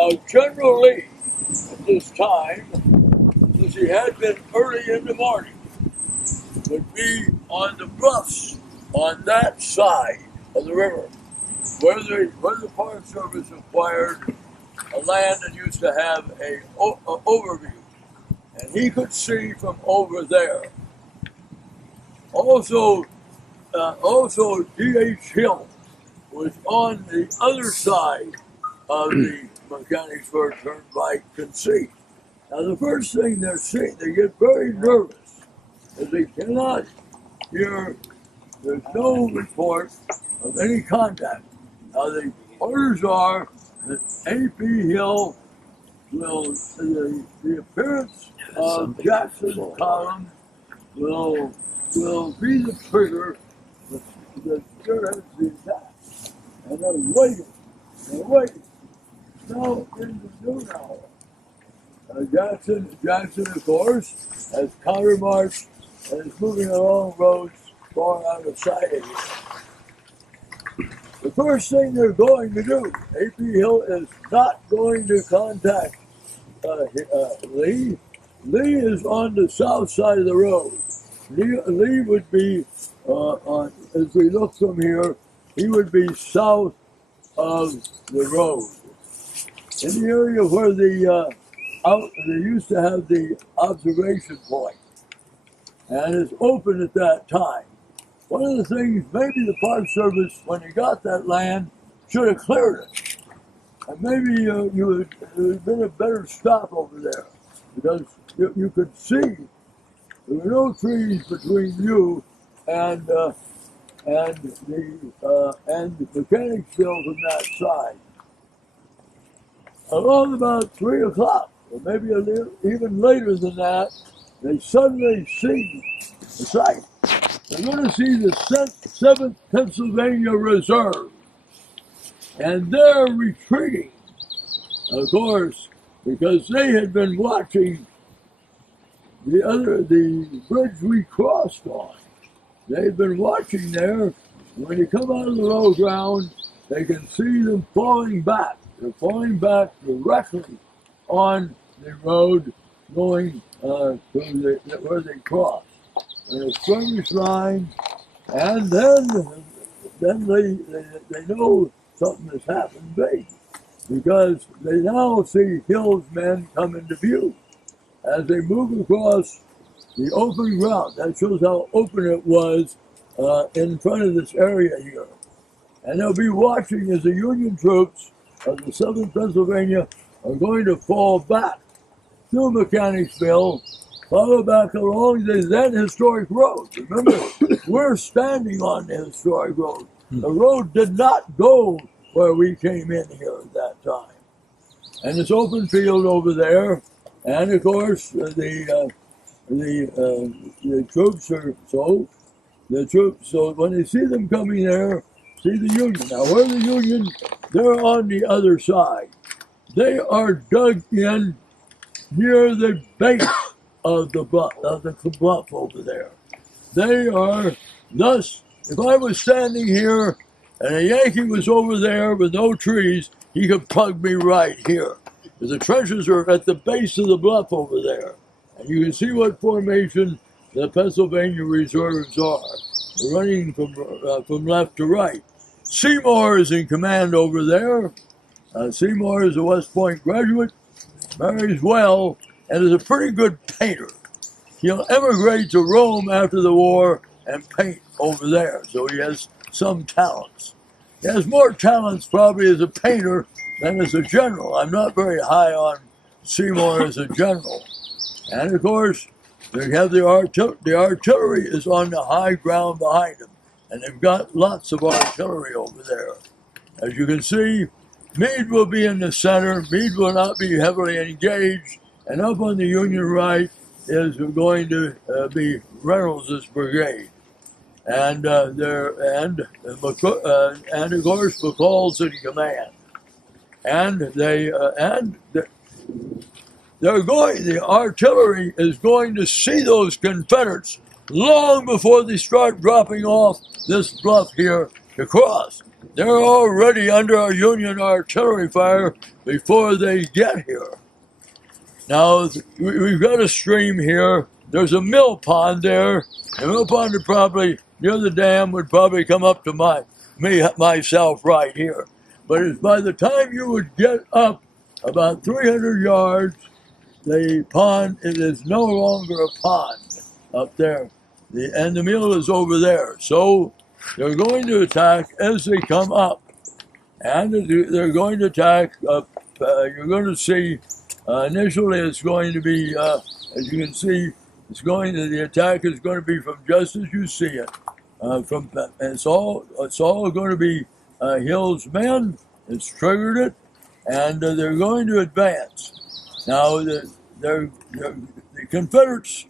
Now, General Lee, at this time, since he had been early in the morning, would be on the bluffs on that side of the river, where the Park Service acquired a land that used to have a overview, and he could see from over there. Also, D.H. Hill was on the other side of the Mechanicsburg Turnpike can see. Now, the first thing they're seeing, they get very nervous, because they cannot hear, there's no report of any contact. Now, the orders are that A.P. Hill will, the appearance of Jackson's column will be the trigger that stirs the attack. And they're waiting. Now, in the noon hour, Jackson, of course, has countermarched and is moving along roads far out of sight of here. The first thing they're going to do, A.P. Hill is not going to contact Lee. Lee is on the south side of the road. Lee would be, as we look from here, he would be south of the road. In the area where they used to have the observation point, and it's open at that time. One of the things, maybe the Park Service, when they got that land, should have cleared it. And maybe it would have been a better stop over there, because you could see there were no trees between you and the Mechanicsville from that side. Around about 3 o'clock, or maybe a little even later than that, they suddenly see the sight. They're going to see the 7th Pennsylvania Reserve, and they're retreating, of course, because they had been watching the bridge we crossed on. They've been watching there. When you come out of the low ground, they can see them falling back. They're falling back directly on the road going to where they cross. And a skirmish line, and then they know something has happened big, because they now see Hill's men come into view as they move across the open ground. That shows how open it was in front of this area here. And they'll be watching as the Union troops of the 7th Pennsylvania are going to fall back through Mechanicsville, follow back along the then historic road. Remember, we're standing on the historic road. The road did not go where we came in here at that time. And it's open field over there. And of course, the troops are so when they see them coming there, see the Union. Now, where the Union, they're on the other side. They are dug in near the base of the bluff over there. They are, thus, if I was standing here and a Yankee was over there with no trees, he could plug me right here. The trenches are at the base of the bluff over there. And you can see what formation the Pennsylvania reserves are, running from left to right. Seymour is in command over there. Seymour is a West Point graduate, marries well, and is a pretty good painter. He'll emigrate to Rome after the war and paint over there, so he has some talents. He has more talents probably as a painter than as a general. I'm not very high on Seymour as a general. And of course, they have the artillery is on the high ground behind them, and they've got lots of artillery over there. As you can see, Meade will be in the center. Meade will not be heavily engaged, and up on the Union right is going to be Reynolds' brigade, and of course McCall's in command, and the artillery is going to see those Confederates long before they start dropping off this bluff here to cross. They're already under our Union artillery fire before they get here. Now, we've got a stream here. There's a mill pond there. The mill pond would probably, near the dam, would probably come up to myself right here. But it's by the time you would get up about 300 yards, the pond, it is no longer a pond up there. And the mill is over there. So they're going to attack as they come up. And they're going to attack, you're going to see, initially it's going to be, as you can see, the attack is going to be from just as you see it. It's all going to be Hill's men. It's triggered it, and they're going to advance. Now, the Confederates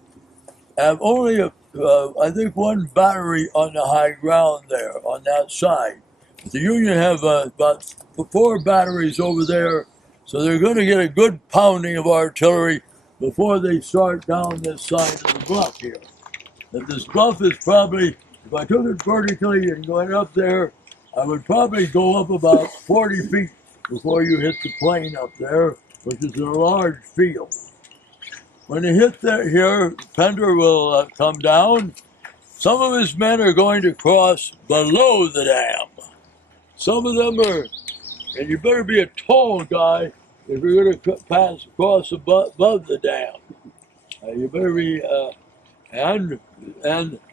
have only, I think, one battery on the high ground there, on that side. But the Union have about 4 batteries over there, so they're going to get a good pounding of artillery before they start down this side of the bluff here. That this bluff is probably, if I took it vertically and going up there, I would probably go up about 40 feet before you hit the plain up there, which is a large field. When they hit here, Pender will come down. Some of his men are going to cross below the dam. Some of them are, and you better be a tall guy if you're going to cross above the dam. You better be, and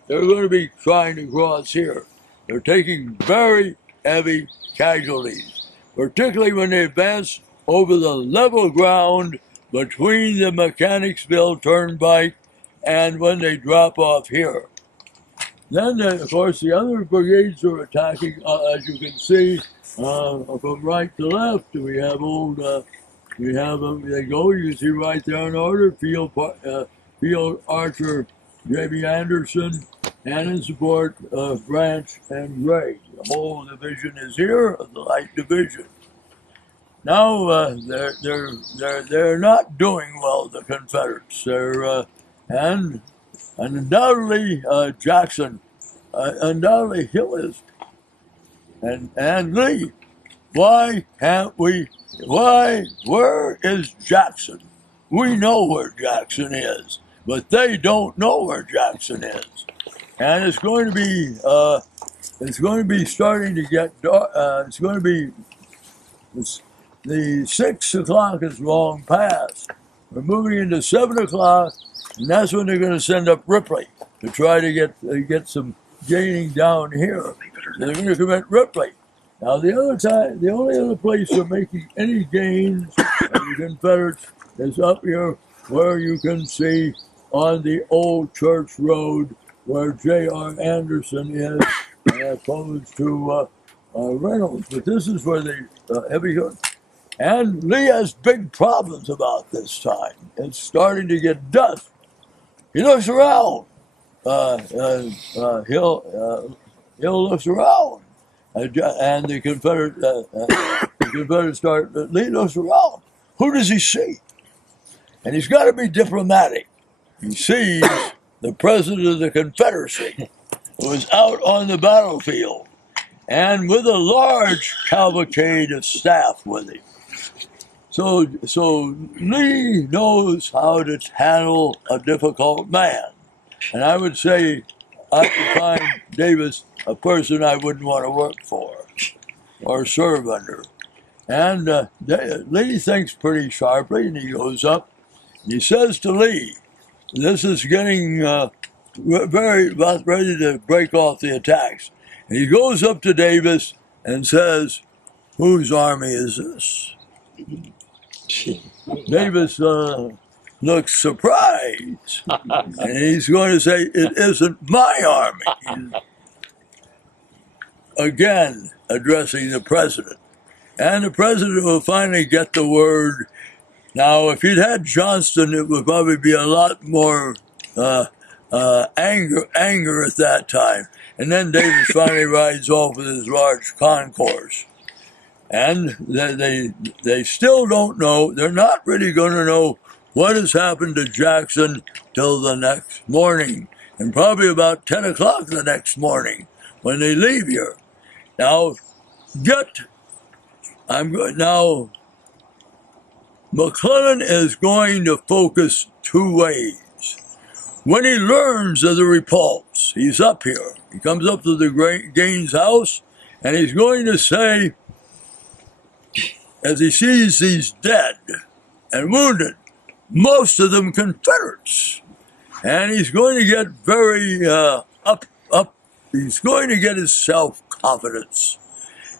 they're going to be trying to cross here. They're taking very heavy casualties, particularly when they advance over the level ground between the Mechanicsville Turnpike and when they drop off here. Then, of course, the other brigades are attacking, as you can see, from right to left. We have they go, you can see right there in order, Field Archer J.B. Anderson, and in support of Branch and Gray. The whole division is here, the Light Division. Now they're not doing well, the Confederates. And undoubtedly Jackson, undoubtedly Hill is, and Lee. Why can't we? Where is Jackson? We know where Jackson is, but they don't know where Jackson is, and it's going to be starting to get dark. The 6 o'clock is long past. We're moving into 7 o'clock, and that's when they're going to send up Ripley to try to get some gaining down here. They're going to commit Ripley. Now, the only other place they're making any gains of the Confederates is up here where you can see on the old church road where J.R. Anderson is, as opposed to Reynolds. But this is where the heavy... And Lee has big problems about this time. It's starting to get dusk. He looks around. Hill looks around. And the Confederates start, Lee looks around. Who does he see? And he's got to be diplomatic. He sees the president of the Confederacy, who is out on the battlefield, and with a large cavalcade of staff with him. So Lee knows how to handle a difficult man. And I would say I would find Davis a person I wouldn't want to work for or serve under. And Lee thinks pretty sharply, and he goes up and he says to Lee, this is getting very about ready to break off the attacks. And he goes up to Davis and says, whose army is this? Davis looks surprised, and he's going to say, it isn't my army. Again, addressing the president. And the president will finally get the word. Now, if he'd had Johnston, it would probably be a lot more anger at that time. And then Davis finally rides off with his large concourse. And they still don't know. They're not really going to know what has happened to Jackson till the next morning. And probably about 10 o'clock the next morning when they leave here. Now, now, McClellan is going to focus two ways. When he learns of the repulse, he's up here. He comes up to the Gaines house, and he's going to say, as he sees these dead and wounded, most of them Confederates, and he's going to get very up. He's going to get his self-confidence,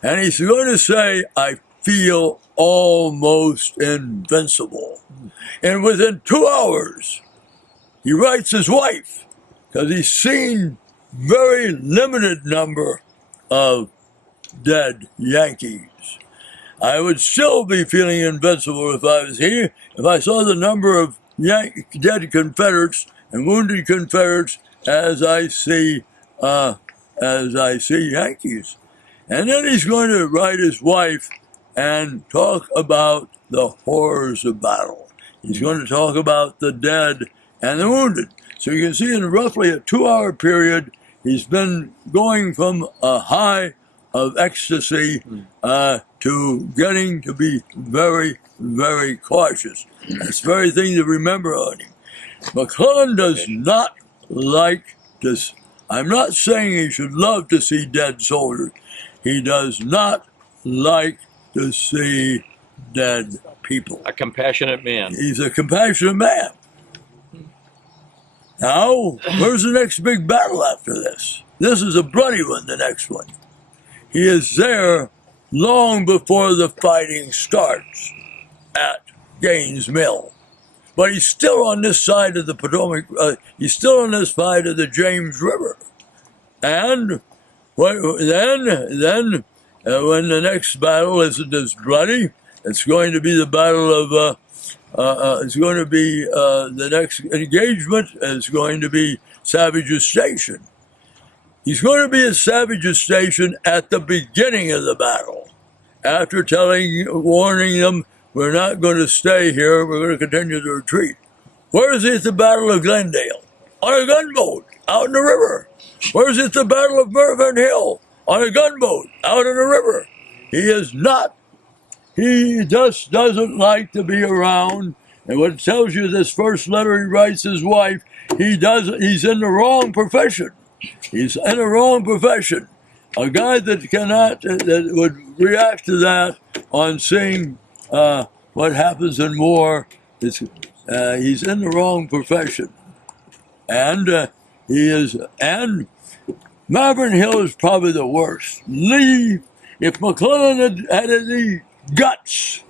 and he's going to say, I feel almost invincible. And within 2 hours, he writes his wife, because he's seen very limited number of dead Yankees. I would still be feeling invincible if I was here, if I saw the number of dead Confederates and wounded Confederates as I see Yankees. And then he's going to write his wife and talk about the horrors of battle. He's going to talk about the dead and the wounded. So you can see in roughly a 2-hour period, he's been going from a high of ecstasy to getting to be very, very cautious. That's the very thing to remember on him. McClellan does not like this. I'm not saying he should love to see dead soldiers. He does not like to see dead people. A compassionate man. He's a compassionate man. Now, where's the next big battle after this? This is a bloody one, the next one. He is there long before the fighting starts at Gaines' Mill. But he's still on this side of the Potomac, he's still on this side of the James River. And when the next battle isn't as bloody, it's going to be the battle of, the next engagement is going to be Savage's Station. He's going to be at Savage's Station at the beginning of the battle, after warning them, we're not going to stay here, we're going to continue to retreat. Where is he at the Battle of Glendale? On a gunboat, out in the river. Where is it at the Battle of Mervyn Hill? On a gunboat, out in the river. He just doesn't like to be around. And what tells you this first letter he writes his wife, he's in the wrong profession. He's in the wrong profession. A guy that would react to that on seeing what happens in war, he's in the wrong profession. And Malvern Hill is probably the worst. Lee, if McClellan had any guts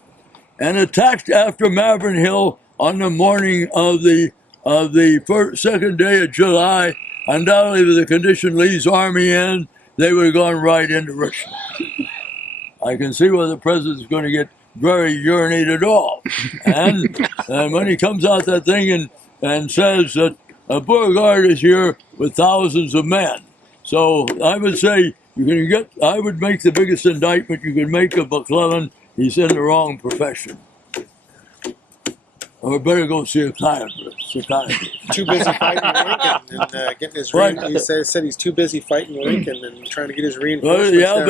and attacked after Malvern Hill on the morning of the second day of July, undoubtedly with the condition Lee's army in, they would have gone right into Richmond. I can see where the president's going to get very urinated off. And when he comes out that thing and says that Beauregard is here with thousands of men. So I would say I would make the biggest indictment you could make of McClellan. He's in the wrong profession. Or better go see a psychiatrist. Too busy fighting Lincoln and getting his he said he's too busy fighting Lincoln and trying to get his reinforcements. Well,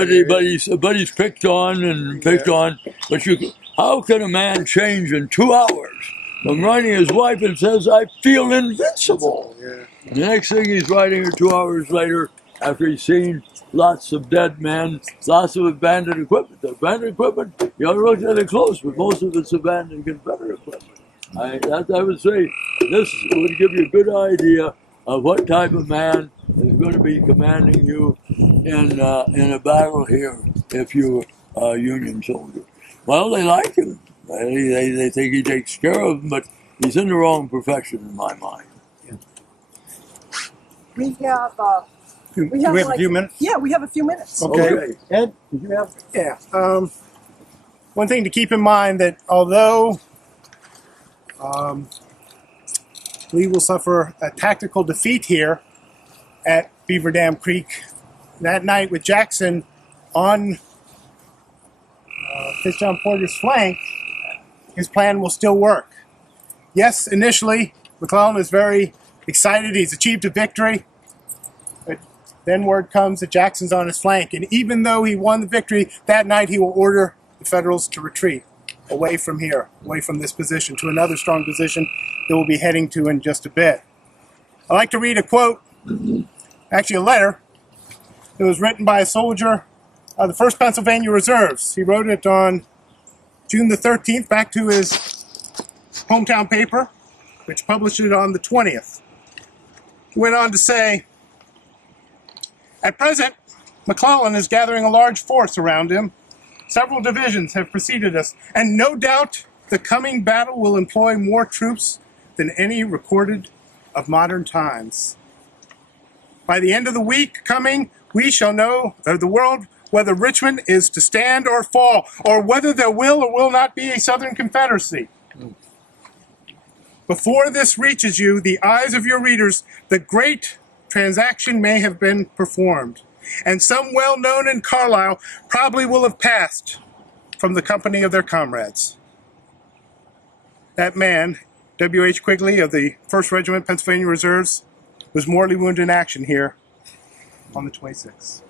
but he's picked on and picked on. But how can a man change in 2 hours from writing his wife and says, I feel invincible? Yeah. The next thing he's writing her 2 hours later, after he's seen lots of dead men, lots of abandoned equipment. The abandoned equipment, you haven't looked at it close, but most of it's abandoned Confederate equipment. I would say this would give you a good idea of what type of man is going to be commanding you in a battle here if you're a Union soldier. Well, they like him. They think he takes care of them, but he's in the wrong profession in my mind. Yeah. We have a few minutes? Yeah, we have a few minutes. Okay. Ed, did you have? Yeah. One thing to keep in mind that although Lee will suffer a tactical defeat here at Beaver Dam Creek that night with Jackson on Fitzjohn Porter's flank, his plan will still work. Yes, initially, McClellan is very excited. He's achieved a victory. But Then word comes that Jackson's on his flank, and even though he won the victory, that night he will order the Federals to retreat away from here, away from this position, to another strong position that we'll be heading to in just a bit. I'd like to read a quote, actually a letter, that was written by a soldier of the 1st Pennsylvania Reserves. He wrote it on June the 13th back to his hometown paper, which published it on the 20th. He went on to say, "At present, McClellan is gathering a large force around him. Several divisions have preceded us, and no doubt the coming battle will employ more troops than any recorded of modern times. By the end of the week coming, we shall know, the world, whether Richmond is to stand or fall, or whether there will or will not be a Southern Confederacy. Before this reaches you, the eyes of your readers, the great transaction may have been performed, and some well known in Carlisle probably will have passed from the company of their comrades." That man, W.H. Quigley of the 1st Regiment Pennsylvania Reserves, was mortally wounded in action here on the 26th.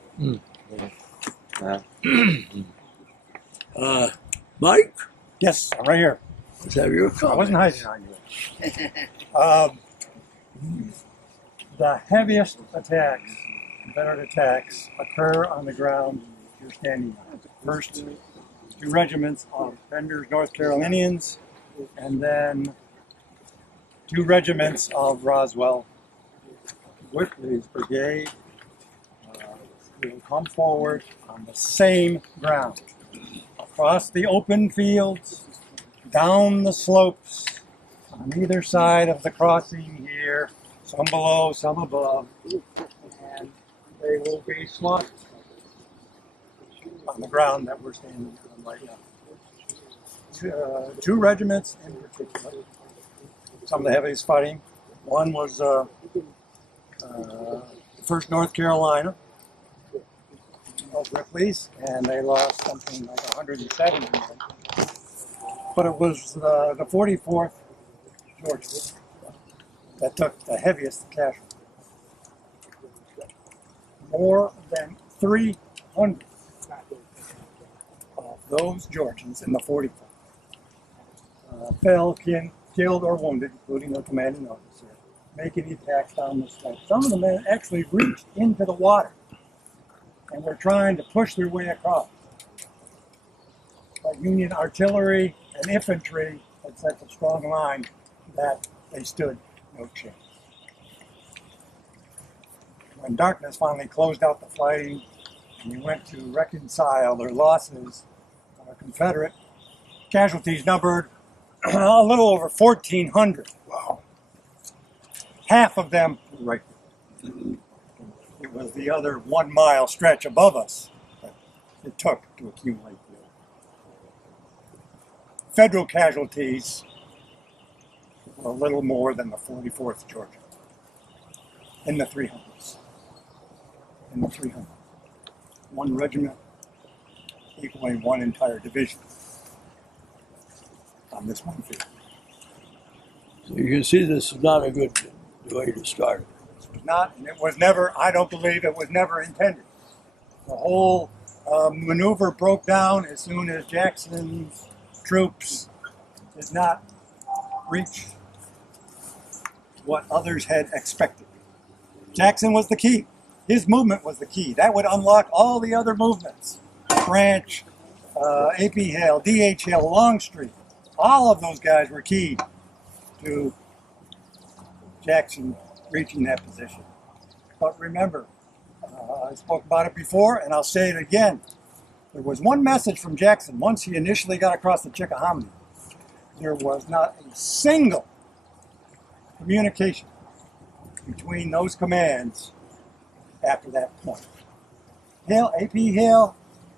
Mike, Yes, I'm right here. let's have your I comment. wasn't hiding on you. The heaviest attacks, Confederate attacks, occur on the ground you're standing on. First, 2 regiments of Bender's North Carolinians, and then 2 regiments of Roswell Whitley's brigade will come forward on the same ground, across the open fields, down the slopes, on either side of the crossing here, some below, some above, and they will be slaughtered on the ground that we're standing on right now. 2 regiments in particular, some of the heaviest fighting. One was 1st North Carolina of Ripley's, and they lost something like 170 men. But it was the 44th Georgia that took the heaviest casualties. More than 300 of those Georgians in the 44th fell, killed, or wounded, including their commanding officer, making attacks down the slope. Some of the men actually reached into the water and were trying to push their way across. But Union artillery and infantry had such a strong line that they stood no chance. When darkness finally closed out the fighting and we went to reconcile their losses, Confederate casualties numbered a little over 1,400. Wow. Half of them were right there. It was the other 1 mile stretch above us that it took to accumulate the Federal casualties were a little more than the 44th Georgia, in the 300s. In the 300s. 1 regiment equaling 1 entire division on this one field. So you can see this is not a good way to start. It was not, and it was never, I don't believe it was never intended. The whole maneuver broke down as soon as Jackson's troops did not reach what others had expected. Jackson was the key. His movement was the key. That would unlock all the other movements. Branch, AP Hill, DH Hill, Longstreet. All of those guys were key to Jackson reaching that position. But remember, I spoke about it before, and I'll say it again. There was one message from Jackson once he initially got across the Chickahominy. There was not a single communication between those commands after that point. Hill, AP Hill,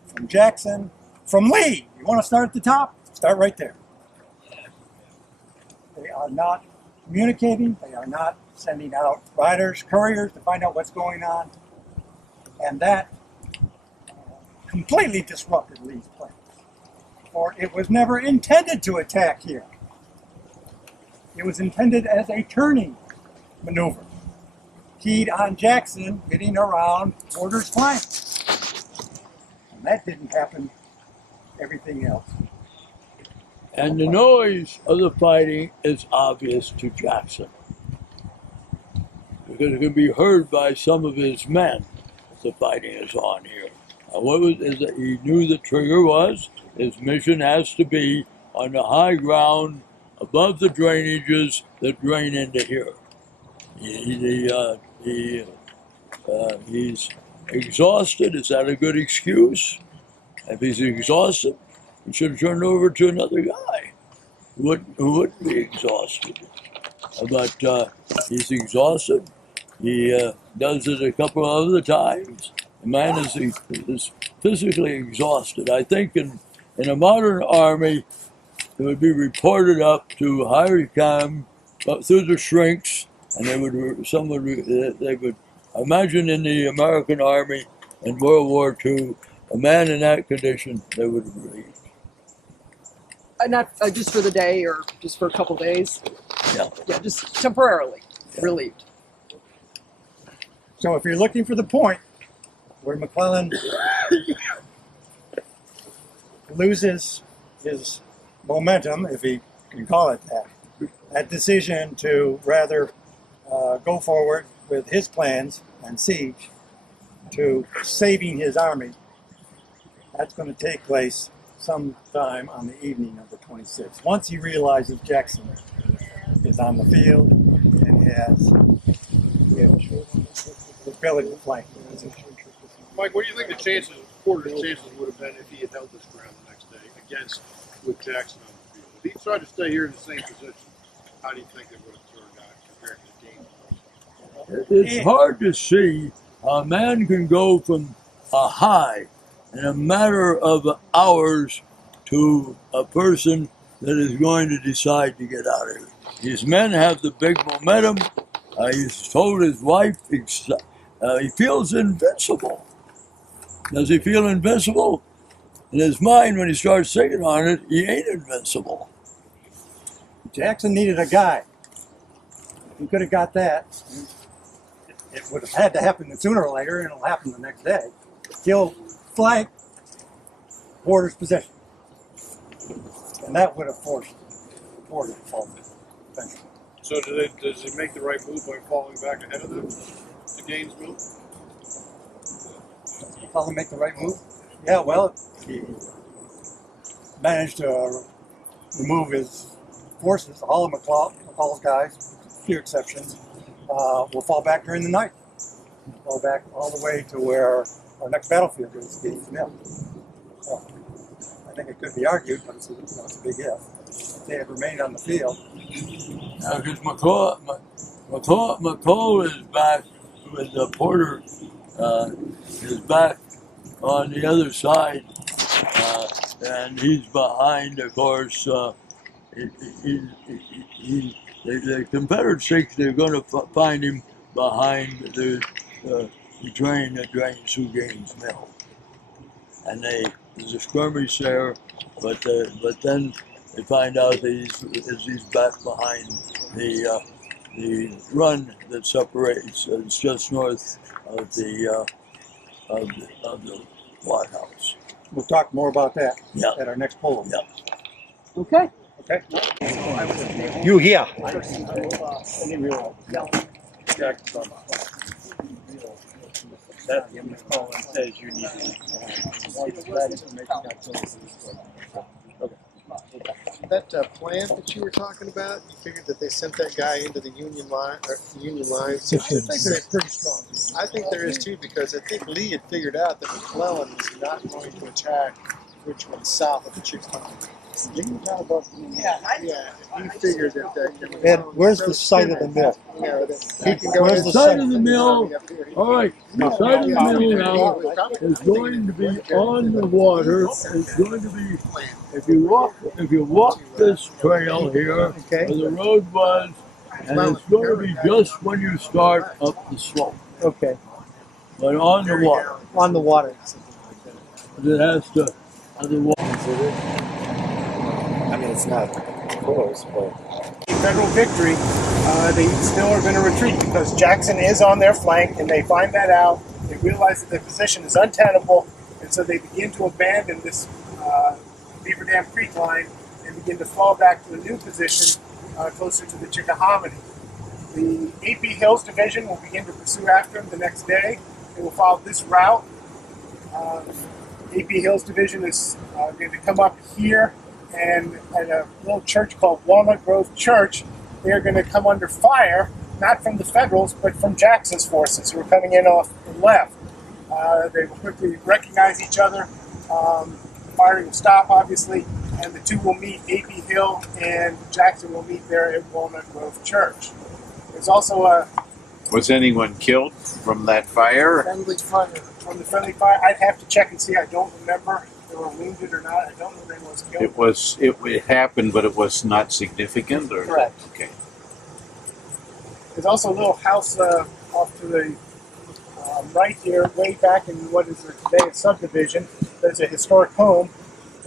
from Jackson, from Lee. You want to start at the top? Start right there. They are not communicating. They are not sending out riders, couriers to find out what's going on. And that completely disrupted Lee's plans. For it was never intended to attack here. It was intended as a turning maneuver. keyed on Jackson getting around Porter's flank. And that didn't happen, everything else. And the noise of the fighting is obvious to Jackson, because it can be heard by some of his men that the fighting is on here. And what was is that he knew the trigger was his mission has to be on the high ground above the drainages that drain into here. He's exhausted. Is that a good excuse? If he's exhausted, he should have turned over to another guy who wouldn't be exhausted. But he's exhausted. He does it a couple of other times. The man is physically exhausted. I think in a modern army, it would be reported up to higher command through the shrinks, and they would imagine in the American Army in World War II, a man in that condition, they would have relieved. Not just for the day or just for a couple days. Yeah. Yeah, just temporarily relieved. So if you're looking for the point where McClellan loses his momentum, if he can call it that decision to rather go forward with his plans and siege to saving his army, that's going to take place sometime on the evening of the 26th. Once he realizes Jackson is on the field and has the ability to flank the position. Mike, what do you think the chances, Porter's chances would have been if he had held this ground the next day against with Jackson on the field? If he tried to stay here in the same position, how do you think it would have turned out compared to the game? It's hard to see how a man can go from a high in a matter of hours to a person that is going to decide to get out of here. These men have the big momentum. He's told his wife he feels invincible. Does he feel invincible? In his mind, when he starts thinking on it, he ain't invincible. Jackson needed a guy. If he could have got that, it would have had to happen sooner or later, and it'll happen the next day. He'll flank Porter's position. And that would have forced Porter to fall eventually. So does he make the right move by falling back ahead of them to Gainesville? Probably make the right move. Yeah, well, he managed to remove his forces. All of McCall's guys, a few exceptions, will fall back during the night. Fall back all the way to where our next battlefield is, Gaines Mill. So, I think it could be argued, but it's a big if. If they had remained on the field. Now, because McCall is back with Porter is back on the other side, and he's behind, of course. The Confederates think they're going to find him behind the train that drains through Gaines Mill, and there's a skirmish there, but then they find out that he's back behind the run that separates. It's just north of the White House. We'll talk more about that Yeah. at our next poll. Yeah. Okay. Okay? You here? That McClellan says you need That plant that you were talking about, you figured that they sent that guy into the Union lines. I think they're pretty strong. I think there is too, because I think Lee had figured out that McClellan was not going to attack Richmond south of the Chickamauga. Yeah, he figured that. Ed, where's the site of the mill? He can go Where's in the site of the mill? All right, the site of the mill now is going to be on the water. It's going to be if you walk this trail here where the road was, and it's going to be just when you start up the slope. Okay. But on the water. On the water. It has to on the water. I mean, it's not of course, but Federal victory, they still are going to retreat because Jackson is on their flank, and they find that out. They realize that their position is untenable, and so they begin to abandon this Beaver Dam Creek line and begin to fall back to a new position closer to the Chickahominy. The AP Hills Division will begin to pursue after them the next day. They will follow this route. AP Hills Division is going to come up here, and at a little church called Walnut Grove Church, they're going to come under fire, not from the Federals, but from Jackson's forces who are coming in off the left. They will quickly recognize each other. Firing will stop, obviously, and the two will meet. AP Hill and Jackson will meet there at Walnut Grove Church. There's also a Was anyone killed from that fire? friendly fire. From the friendly fire, I'd have to check and see. I don't remember if they were wounded or not. I don't know if anyone was killed. It happened, but it was not significant, or Correct. Okay. There's also a little house off to the right here, way back in what is today a subdivision. There's a historic home,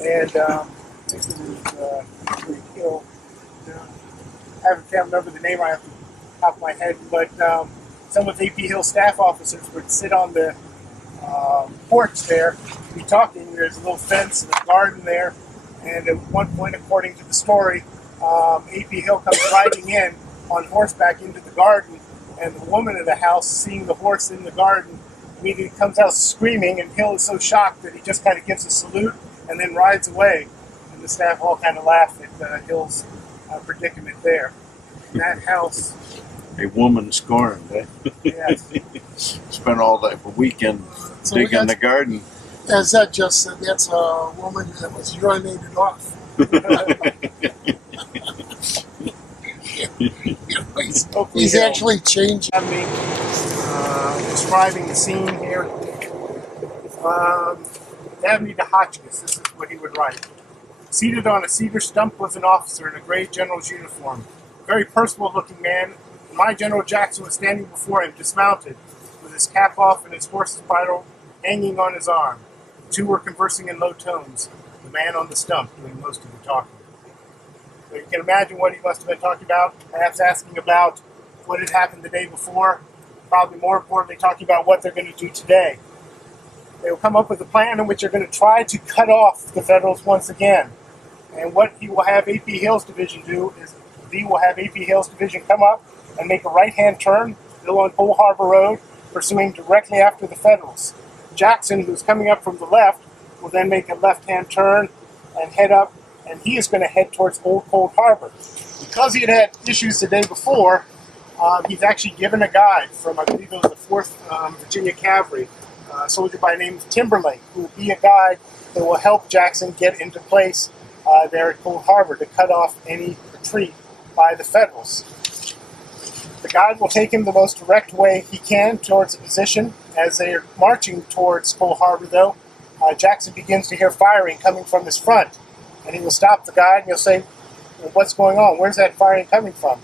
and I think it was Hill. I can't remember the name right off the top of my head, but some of AP Hill staff officers would sit on the porch there, be talking. There's a little fence and a garden there, and at one point, according to the story, AP Hill comes riding in on horseback into the garden, and the woman of the house, seeing the horse in the garden, immediately comes out screaming, and Hill is so shocked that he just kind of gives a salute and then rides away. And the staff all kind of laugh at Hill's predicament there. In that house, A woman scorned. Eh? yes. Spent all the weekend So we digging got- the garden. As Ed just said, that's a woman that was urinated off. He's actually changed. Have me describing the scene here. Dabney to Hotchkiss, this is what he would write. Seated on a cedar stump was an officer in a gray general's uniform, a very personable-looking man. My General Jackson was standing before him, dismounted, with his cap off and his horse's bridle hanging on his arm. The two were conversing in low tones, the man on the stump doing most of the talking. So you can imagine what he must have been talking about, perhaps asking about what had happened the day before, probably more importantly talking about what they're going to do today. They will come up with a plan in which they're going to try to cut off the Federals once again. And what he will have AP Hill's Division do is he will have AP Hill's Division come up and make a right-hand turn, still on Bull Harbor Road, pursuing directly after the Federals. Jackson, who's coming up from the left, will then make a left-hand turn and head up, and he is going to head towards Old Cold Harbor. Because he had had issues the day before, he's actually given a guide from, I believe it was the 4th Virginia Cavalry, a soldier by the name of Timberlake, who will be a guide that will help Jackson get into place there at Cold Harbor to cut off any retreat by the Federals. The guide will take him the most direct way he can towards the position. As they are marching towards Cold Harbor, though, Jackson begins to hear firing coming from his front. And he will stop the guide and he'll say, well, what's going on? Where's that firing coming from?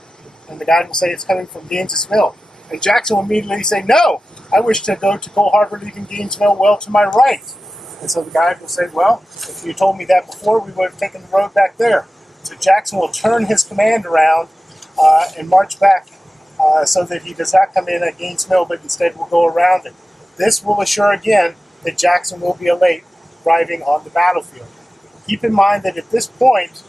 And the guide will say it's coming from Gaines's Mill. And Jackson will immediately say, no, I wish to go to Cold Harbor, leaving Gaines's Mill well to my right. And so the guide will say, well, if you told me that before, we would have taken the road back there. So Jackson will turn his command around and march back so that he does not come in at Gaines Mill, but instead will go around it. This will assure again that Jackson will be late arriving on the battlefield. Keep in mind that at this point,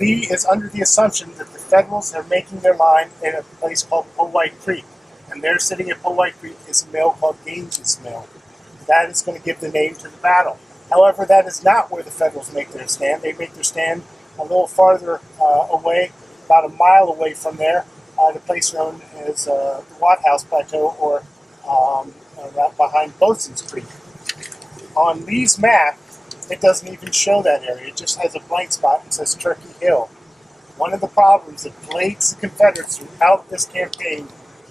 Lee is under the assumption that the Federals are making their line in a place called Powhite Creek. And there sitting at Powhite Creek is a mill called Gaines's Mill. That is going to give the name to the battle. However, that is not where the Federals make their stand. They make their stand a little farther away, about a mile away from there, at a place known as the Watt House Plateau, or right behind Boatswain's Creek. On Lee's map, it doesn't even show that area. It just has a blank spot and says Turkey Hill. One of the problems that plagues the Confederates throughout this campaign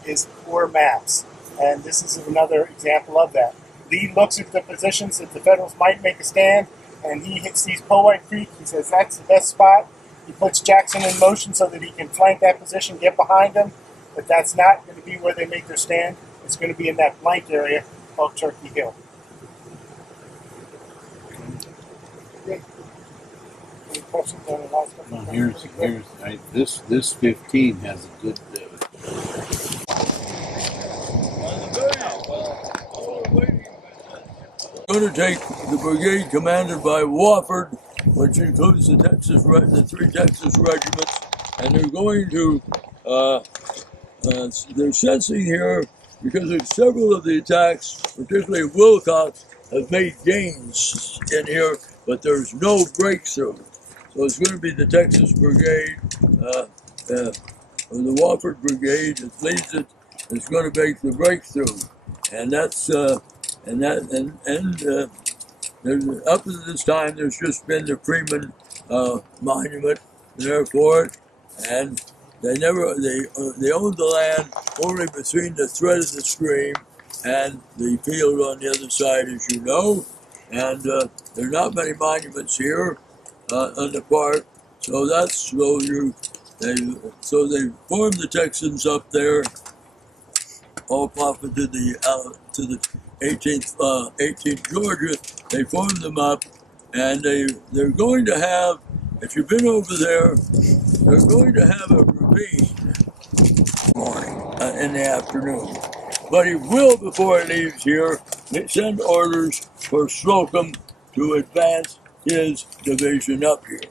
is poor maps. And this is another example of that. Lee looks at the positions that the Federals might make a stand, and he sees Powhite Creek. He says that's the best spot. He puts Jackson in motion so that he can flank that position, get behind him. But that's not going to be where they make their stand. It's going to be in that blank area called Turkey Hill. Okay. Any Well, this 15 has a good. Going to take the brigade commanded by Wofford, which includes the three Texas regiments, and they're going to. They're sensing here because of several of the attacks, particularly Wilcox, have made gains in here, but there's no breakthrough. So it's going to be the Texas Brigade, or the Wofford Brigade that leads it. It's going to make the breakthrough, and that's there's, up to this time, there's just been the Freeman monument there for it, and they owned the land only between the thread of the stream and the field on the other side, as you know, and there are not many monuments here on the park, so that's they formed the Texans up there, all off to the 18th Georgia. They formed them up, and they're going to have. If you've been over there, they're going to have a ravine morning in the afternoon. But he will, before he leaves here, send orders for Slocum to advance his division up here.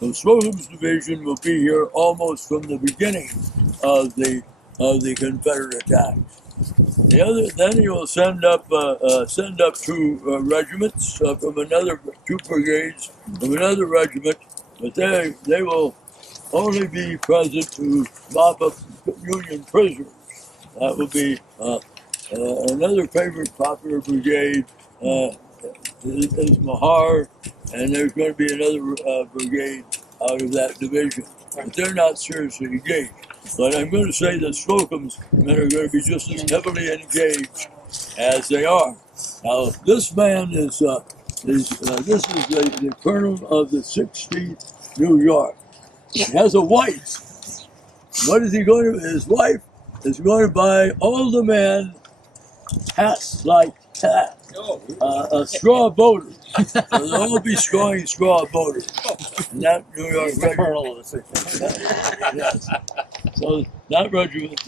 So Slocum's division will be here almost from the beginning of the Confederate attacks. Then he will send up two regiments from two brigades from another regiment, but they will only be present to mop up Union prisoners. That will be another favorite popular brigade is Mahar, and there's going to be another brigade out of that division, but they're not seriously engaged. But I'm going to say that Slocum's men are going to be just as heavily engaged as they are. Now, this man is the colonel of the 16th New York. He has a wife. What is he going to? His wife is going to buy all the men hats like that. Straw boaters. They'll all be straw boaters. And that New York colonel of the 16th. Yes. So that regiment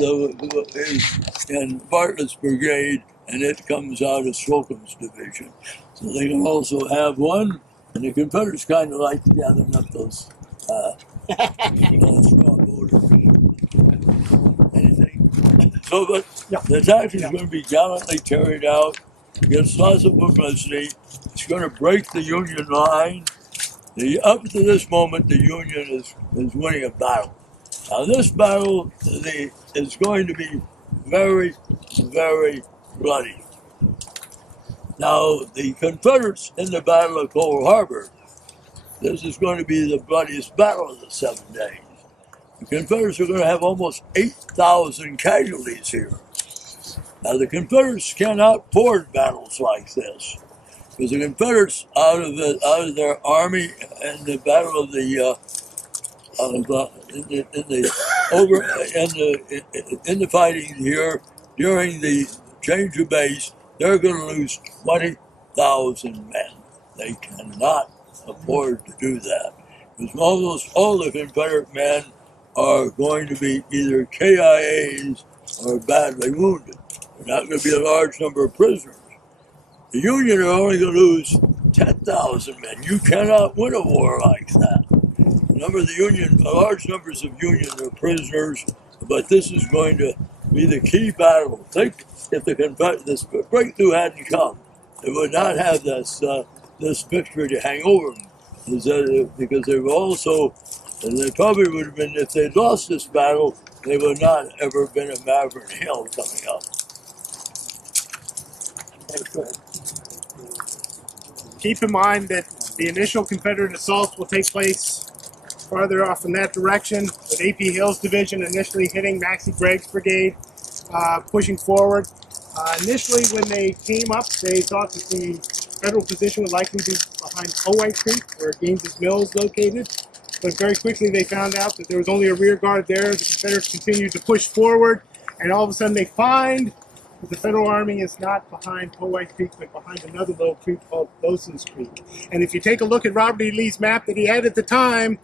is in Bartlett's brigade, and it comes out of Slocum's division. So they can also have one, and the Confederates kind of like gathering up those straw voters. Anything. So, but the attack is going to be gallantly carried out. Gets lots of publicity. It's going to break the Union line. Up to this moment, the Union is winning a battle. Now, this battle is going to be very, very bloody. Now, the Confederates in the Battle of Cold Harbor, this is going to be the bloodiest battle of the 7 days. The Confederates are going to have almost 8,000 casualties here. Now, the Confederates cannot afford battles like this, because the Confederates, out of their army in the Battle of the in the fighting here during the change of base, they're going to lose 20,000 men. They cannot afford to do that, because almost all the Confederate men are going to be either KIAs or badly wounded. They're not going to be a large number of prisoners. The Union are only going to lose 10,000 men. You cannot win a war like that. Large numbers of Union are prisoners, but this is going to be the key battle. Think if this breakthrough hadn't come, they would not have this victory to hang over them, because they probably would have been, if they'd lost this battle, they would not ever have been a Maverick Hill coming up. Keep in mind that the initial Confederate assaults will take place farther off in that direction, with A.P. Hill's division initially hitting Maxcy Gregg's brigade, pushing forward. Initially, when they came up, they thought that the federal position would likely be behind Owhite Creek, where Gaines's Mill is located. But very quickly, they found out that there was only a rear guard there. The Confederates continued to push forward, and all of a sudden, they find The Federal Army is not behind Powhite Creek, but behind another little creek called Bosun's Creek. And if you take a look at Robert E. Lee's map that he had at the time,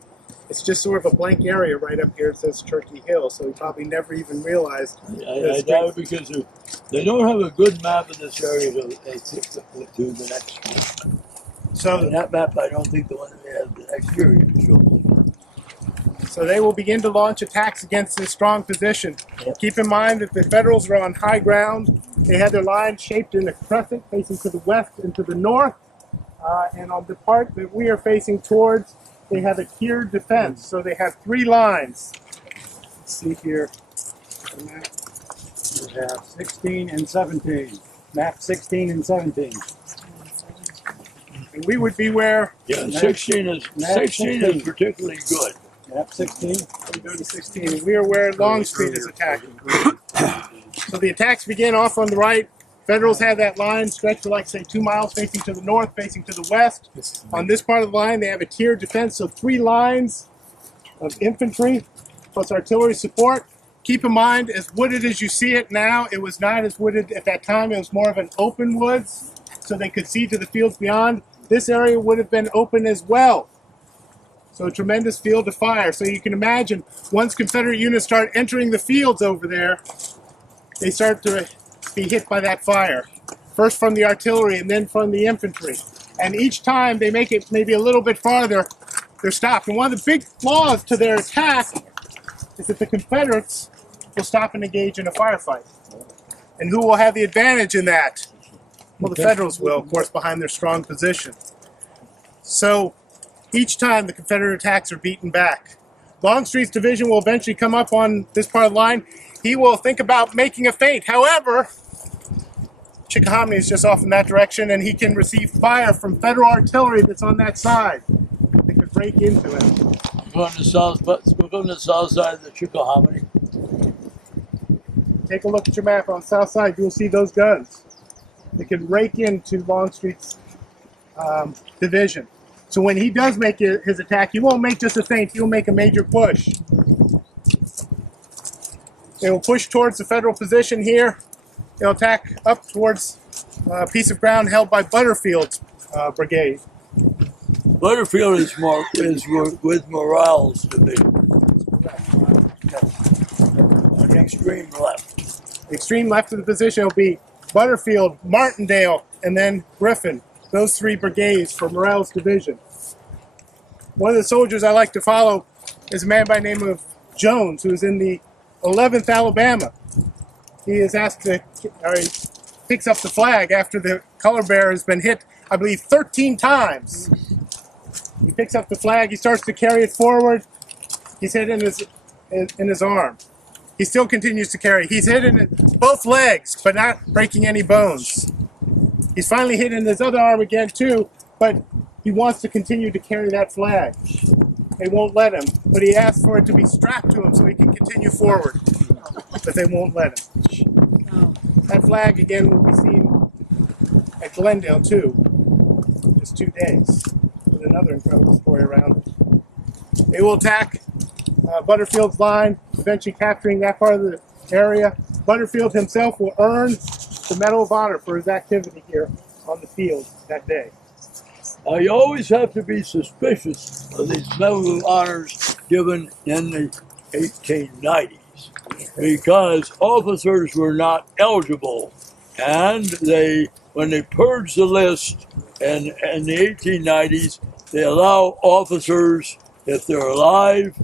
it's just sort of a blank area right up here. It says Turkey Hill, so he probably never even realized. I doubt it because they don't have a good map of this area to the next year. So And that map, I don't think the one that we have the next year even shows. So they will begin to launch attacks against this strong position. Yep. Keep in mind that the Federals are on high ground. They had their line shaped in a crescent facing to the west and to the north. And on the part that we are facing towards, they have a tiered defense. So they have 3 lines. Let's see here. We have 16 and 17. Map 16 and 17. And we would be where? Yeah, 16 is particularly good. Map 16. We go to 16. We are where Longstreet is attacking. So the attacks begin off on the right. Federals have that line stretched for, like, say, 2 miles facing to the north, facing to the west. On this part of the line, they have a tiered defense, so 3 lines of infantry plus artillery support. Keep in mind, as wooded as you see it now, it was not as wooded at that time. It was more of an open woods, so they could see to the fields beyond. This area would have been open as well. So a tremendous field to fire. So you can imagine, once Confederate units start entering the fields over there, they start to be hit by that fire. First from the artillery and then from the infantry. And each time they make it maybe a little bit farther, they're stopped. And one of the big flaws to their attack is that the Confederates will stop and engage in a firefight. And who will have the advantage in that? Well, the Federals will, of course, behind their strong position. So each time the Confederate attacks are beaten back. Longstreet's division will eventually come up on this part of the line. He will think about making a feint. However, Chickahominy is just off in that direction, and he can receive fire from Federal artillery that's on that side. They could break into it. We're on the south side of the Chickahominy. Take a look at your map on the south side. You'll see those guns. They can rake into Longstreet's division. So when he does make his attack, he won't make just a feint. He'll make a major push. They will push towards the Federal position here. They'll attack up towards a piece of ground held by Butterfield's brigade. Butterfield is with Morale's division. On the extreme left. The extreme left of the position will be Butterfield, Martindale, and then Griffin. Those 3 brigades for Morale's division. One of the soldiers I like to follow is a man by the name of Jones, who is in the 11th Alabama. He is asked to, or he picks up the flag after the color bearer has been hit, I believe, 13 times. He picks up the flag, he starts to carry it forward. He's hit in his arm. He still continues to carry. He's hit in both legs, but not breaking any bones. He's finally hit in his other arm again, too, but he wants to continue to carry that flag. They won't let him, but he asks for it to be strapped to him so he can continue forward. But they won't let him. That flag, again, will be seen at Glendale, too. Just 2 days. With another incredible story around it. They will attack Butterfield's line, eventually capturing that part of the area. Butterfield himself will earn the Medal of Honor for his activity here on the field that day. You always have to be suspicious of these Medal of Honors given in the 1890s because officers were not eligible, and when they purged the list in the 1890s, they allow officers, if they're alive,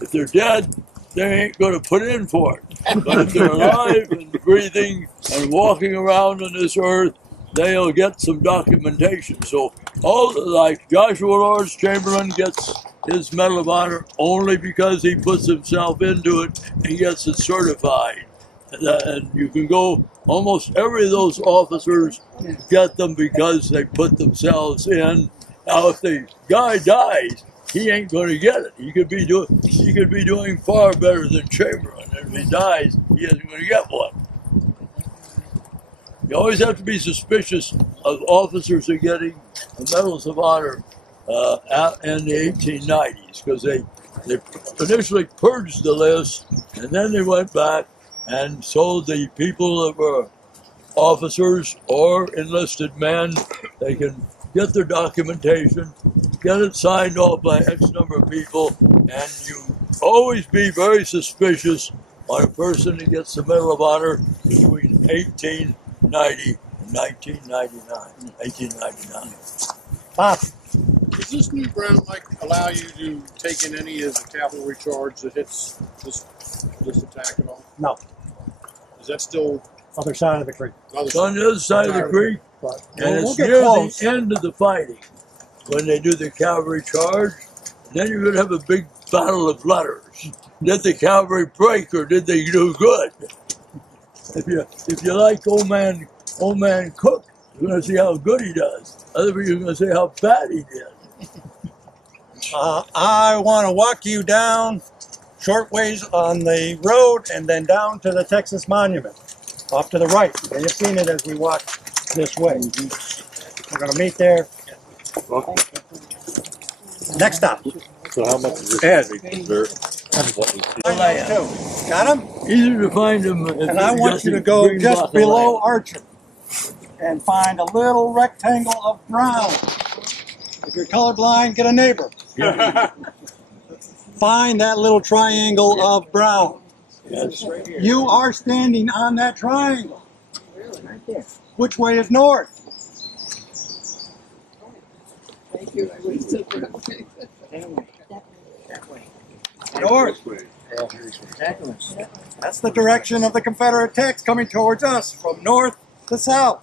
if they're dead, they ain't going to put in for it. But if they're alive and breathing and walking around on this earth, they'll get some documentation. So, like Joshua Lawrence Chamberlain gets his Medal of Honor only because he puts himself into it and gets it certified. And you can go, almost every of those officers get them because they put themselves in. Now, if the guy dies, he ain't going to get it. He could be doing far better than Chamberlain. If he dies, he isn't going to get one. You always have to be suspicious of officers who are getting medals of honor in the 1890s because they initially purged the list and then they went back and so the people that were officers or enlisted men. They can get their documentation, get it signed off by X number of people, and you always be very suspicious on a person who gets the Medal of Honor between 1890 and 1899. Bob, Does this new ground like allow you to take in any of the cavalry charge that hits this attack at all? no, Is that still other side of the creek. other It's on the other side of the creek, But and we'll it's get near close. the end of the fighting when they do the cavalry charge. Then you're going to have a big battle of letters. Did the cavalry break or did they do good? If you like old man Cook, you're going to see how good he does. Other people are going to say how bad he did. I want to walk you down short ways on the road and then down to the Texas Monument, off to the right. And you've seen it as we walk this way. We're going to meet there. Next stop. So how much is Ed. Land. Got him? Easier to find them. And I want you to go just below Archer and find a little rectangle of brown. If you're colorblind, get a neighbor. Find that little triangle of brown. Yes. You are standing on that triangle. Which way is north? Thank you. I would sit there. North. That's the direction of the Confederate attacks coming towards us from north to south.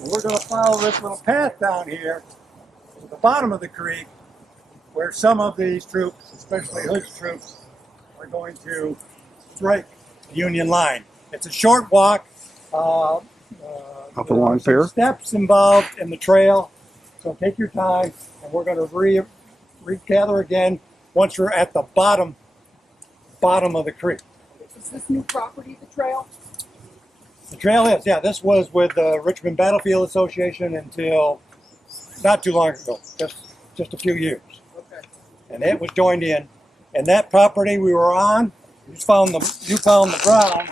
And we're going to follow this little path down here to the bottom of the creek where some of these troops, especially Hood's troops, are going to break the Union line. It's a short walk. Up a long pair? Steps involved in the trail, so take your time, and we're going to regather again once we're at the bottom of the creek. Is this new property, the trail? The trail is, yeah, this was with the Richmond Battlefield Association until not too long ago, just a few years. Okay. And it was joined in. And that property we were on, you found the brown,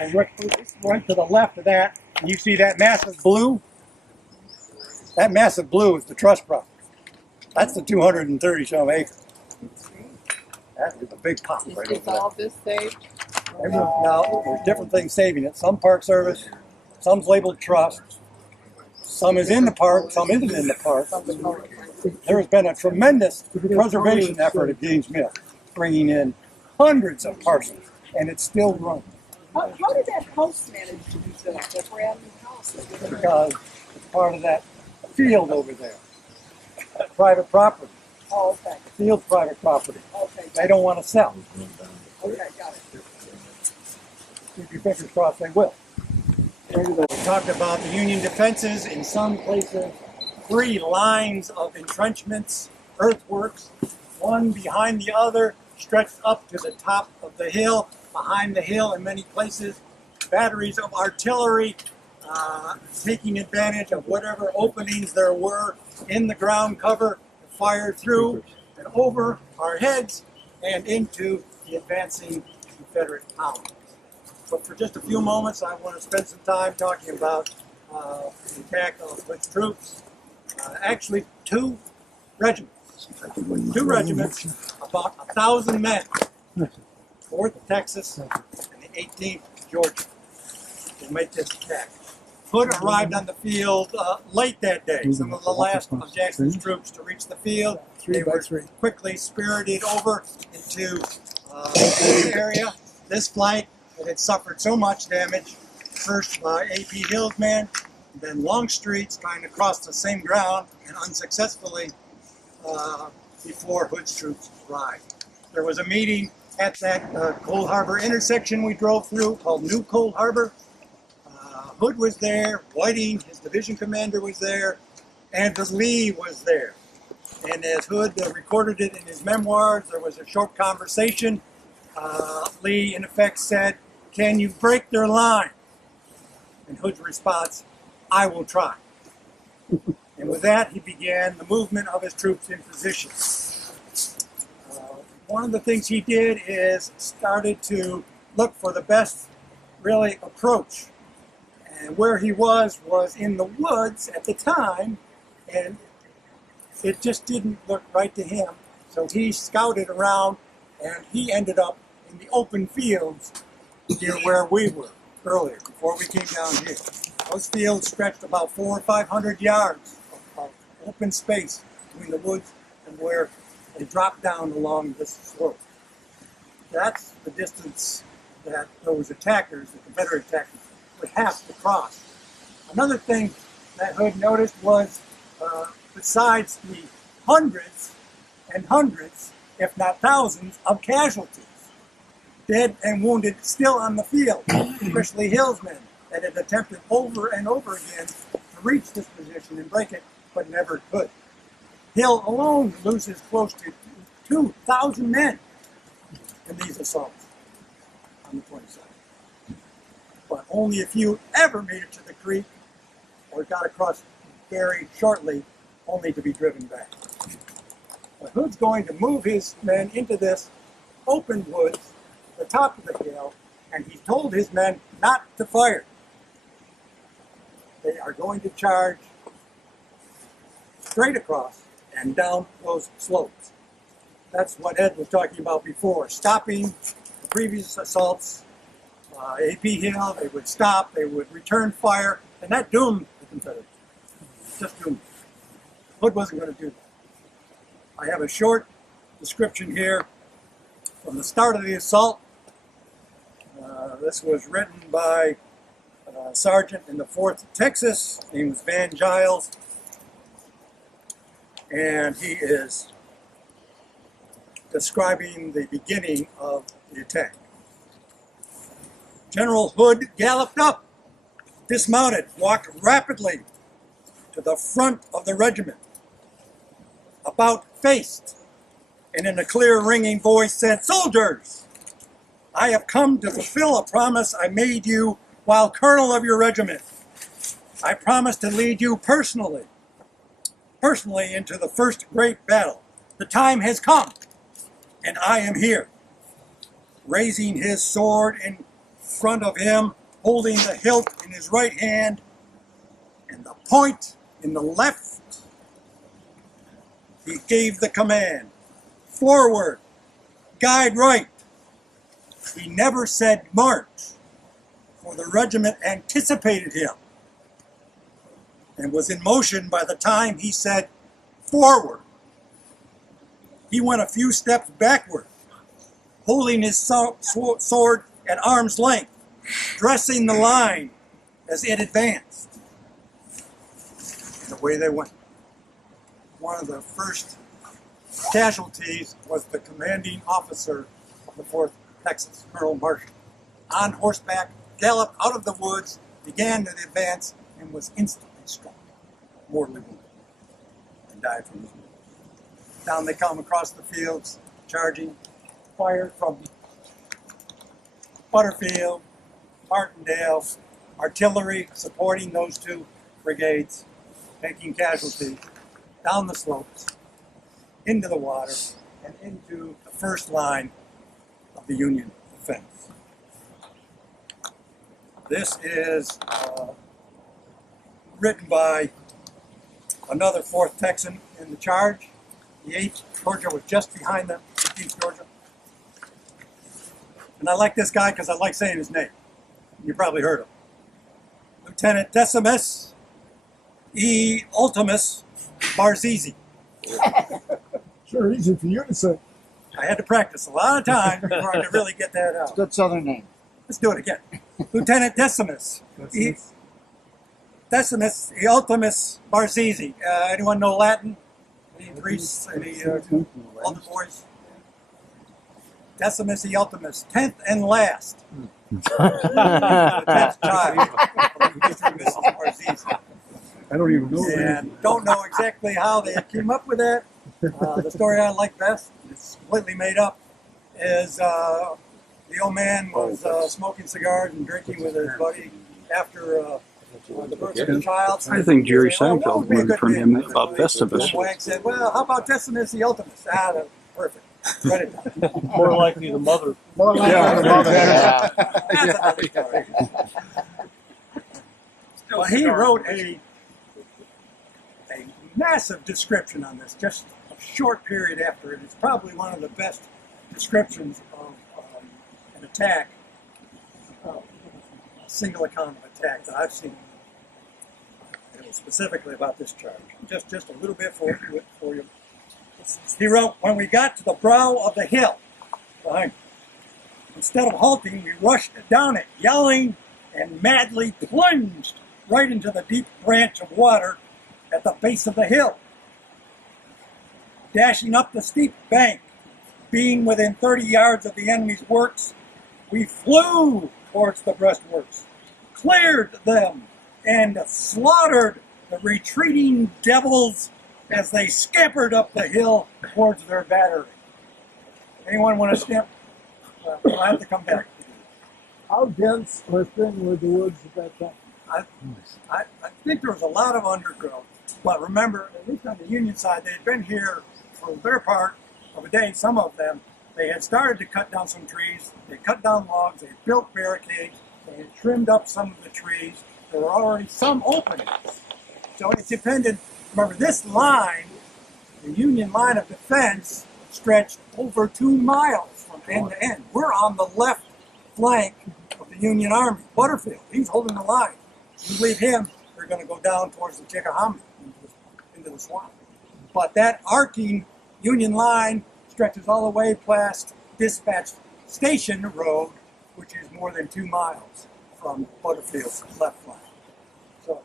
and right to the left of that, you see that massive blue? That massive blue is the trust property. That's the 230-some acres. That is a big pot right over Is there. all this saved? Now, there's different things saving it. Some Park Service, some's labeled trust, some is in the park, some isn't in the park. There has been a tremendous preservation effort at Gaines Mill, bringing in hundreds of parcels, and it's still running How did that house manage to be built? That brand new house? because it's part of that field over there. That's private property. Oh, okay. The field's private property. Okay. They don't want to sell. Okay, got it. Keep your fingers crossed they will. We talked about the Union defenses. In some places, 3 lines of entrenchments, earthworks, one behind the other, stretched up to the top of the hill. Behind the hill, in many places, batteries of artillery taking advantage of whatever openings there were in the ground cover to fire through and over our heads and into the advancing Confederate columns. But for just a few moments, I want to spend some time talking about the attack of Hood's troops. Actually, 2 regiments. 2 regiments, about 1,000 men. 4th Texas and the 18th Georgia to make this attack. Hood arrived on the field late that day. Some of the last of Jackson's troops to reach the field. They were quickly spirited over into this area, this flank that had suffered so much damage. First by A.P. Hill's men, then Longstreet's trying to cross the same ground and unsuccessfully before Hood's troops arrived. There was a meeting at that Cold Harbor intersection we drove through called New Cold Harbor. Hood was there, Whiting, his division commander, was there, and Lee was there. And as Hood recorded it in his memoirs, there was a short conversation. Lee, in effect, said, "Can you break their line?" And Hood's response, "I will try." And with that, he began the movement of his troops in position. One of the things he did is started to look for the best, really, approach And where he was in the woods at the time, and it just didn't look right to him. So he scouted around, and he ended up in the open fields near where we were earlier, before we came down here. Those fields stretched about 400 or 500 yards of open space between the woods and where they dropped down along this slope. That's the distance that those attackers, the Confederate attackers, would have to cross. Another thing that Hood noticed was, besides the hundreds and hundreds, if not thousands, of casualties, dead and wounded, still on the field, especially Hill's men that had attempted over and over again to reach this position and break it, but never could. Hill alone loses close to 2,000 men in these assaults on the 22nd. But only a few ever made it to the creek or got across very shortly, only to be driven back. But Hood's going to move his men into this open woods, the top of the hill, and he told his men not to fire. They are going to charge straight across and down those slopes. That's what Ed was talking about before, stopping the previous assaults. AP Hill, they would stop, they would return fire, and that doomed the Confederates. Just doomed them. Hood wasn't going to do that. I have a short description here from the start of the assault. This was written by a sergeant in the 4th Texas. His name was Van Giles. And he is describing the beginning of the attack. General Hood galloped up, dismounted, walked rapidly to the front of the regiment, about faced, and in a clear, ringing voice said, "Soldiers, I have come to fulfill a promise I made you while colonel of your regiment. I promised to lead you personally into the first great battle. The time has come, and I am here." Raising his sword in front of him, holding the hilt in his right hand and the point in the left, he gave the command, "Forward, guide right." He never said march, for the regiment anticipated him and was in motion by the time he said forward. He went a few steps backward, holding his sword at arm's length, dressing the line as it advanced. And away they went. One of the first casualties was the commanding officer of the 4th Texas, Colonel Marshall. On horseback, galloped out of the woods, began to advance, and was instantly struck, mortally wounded, and died from his wounds. Down they come across the fields, charging, fired from Butterfield, Martindale, artillery supporting those two brigades, taking casualties, down the slopes, into the water, and into the first line of the Union defense. This is written by another 4th Texan in the charge. The 8th Georgia was just behind the 15th Georgia. And I like this guy because I like saying his name. You probably heard him. Lieutenant Decimus E. Ultimus Barzizi. Sure, easy for you to say. I had to practice a lot of times before I could really get that out. Good southern name. Let's do it again. Lieutenant Decimus E. Ultimus Barzizi. Anyone know Latin? Any priests? Any older boys? Decimus E. Ultimus, 10th and last. The 10th child of Mrs. Barzizi. I don't even know. And don't know exactly how they came up with that. The story I like best, it's completely made up, is the old man was smoking cigars and drinking with his buddy after the birth of the child. I think Jerry Saying, Seinfeld learned from him about Festivus. The wag said, "Well, how about Decimus the Ultimus?" That's perfect. Write it down. More likely the mother. More like the mother. That's another story. Well, he wrote a massive description on this, just a short period after it. It's probably one of the best descriptions of an attack, a single account of attack that I've seen. Specifically about this charge. Just a little bit for you. He wrote, when we got to the brow of the hill, instead of halting, we rushed down it, yelling and madly plunged right into the deep branch of water at the base of the hill. Dashing up the steep bank, being within 30 yards of the enemy's works, we flew towards the breastworks, cleared them, and slaughtered the retreating devils as they scampered up the hill towards their battery. Anyone want to stamp? I'll have to come back. How dense or thin were the woods at that time? I think there was a lot of undergrowth, but remember, at least on the Union side, they had been here for the better part of a day. Some of them, they had started to cut down some trees. They cut down logs. They built barricades. They had trimmed up some of the trees. There were already some openings. So it depended. Remember, this line, the Union line of defense, stretched over 2 miles from end to end. We're on the left flank of the Union Army. Butterfield, he's holding the line. You leave him, they're going to go down towards the Chickahominy, into the swamp. But that arcing Union line stretches all the way past Dispatch Station Road, which is more than 2 miles from Butterfield's left flank. So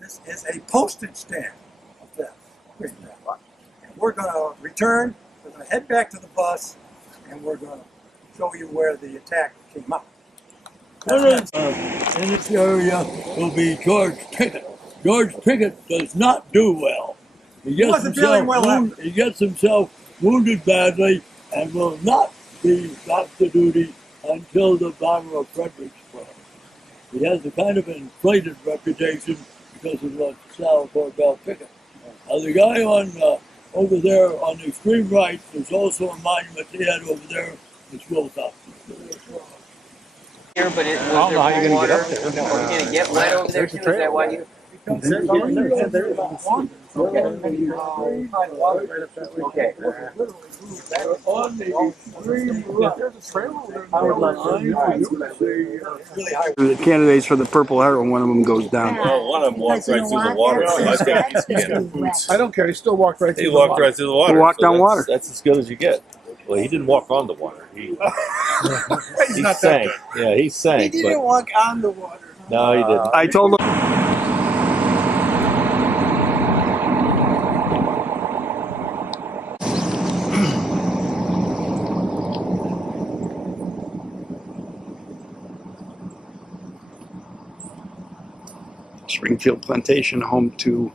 this is a postage stamp of that. And we're going to return, we're going to head back to the bus, and we're going to show you where the attack came up. In this area will be George Pickett. George Pickett does not do well. He gets himself wounded badly and will not be back to duty until the Battle of Fredericksburg. He has a kind of inflated reputation because of what Sal Corbell Pickett. Now the guy on over there on the extreme right, there's also a monument he had over there. It's Wilcox. Here, but it was I don't know how you're going to get up there. Are we going to get wet over there too? Is that why you? Okay. The candidates for the Purple Heart, one of them goes down. Well, one of them walked right through the water, so I think he's getting boots. I don't care. He still walked right through He the walked water. right through the water. He walked on that's, water. That's as good as you get. Well, he didn't walk on the water. He He's not that sank. good. Yeah, he sank. He didn't walk on the water. No, he didn't. I told him. Springfield Plantation, home to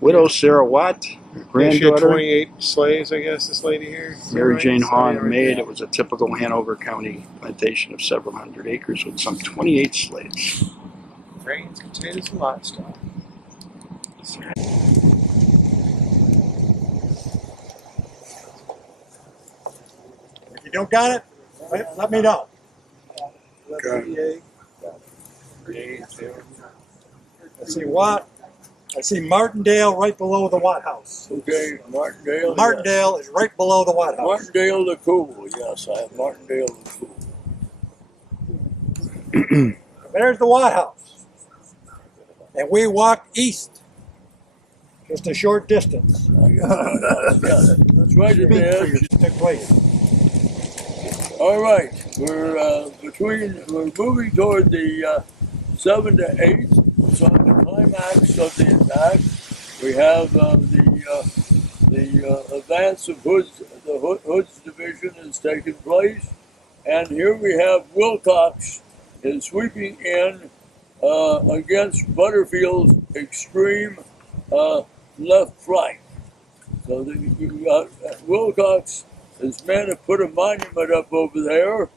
widow Sarah Watt, She had granddaughter 28 slaves, I guess, this lady here. Mary Jane Haw, and a maid. Yeah. It was a typical Hanover County plantation of several hundred acres with some 28 slaves. Grains, potatoes, and livestock. If you don't got it, let me know. I see Watt. I see Martindale right below the Watt House. Okay, Martindale. Martindale is right below the Watt House. Martindale the Cool. Yes, I have Martindale the Cool. There's the Watt House. And we walked east, just a short distance. That's right at the edge. Took place. All right, we're moving toward the 7 to 8. It's on the climax of the attack. We have the advance of Hood's division has taken place, and here we have Wilcox is sweeping in against Butterfield's extreme left flank. So Wilcox, his men have put a monument up over there,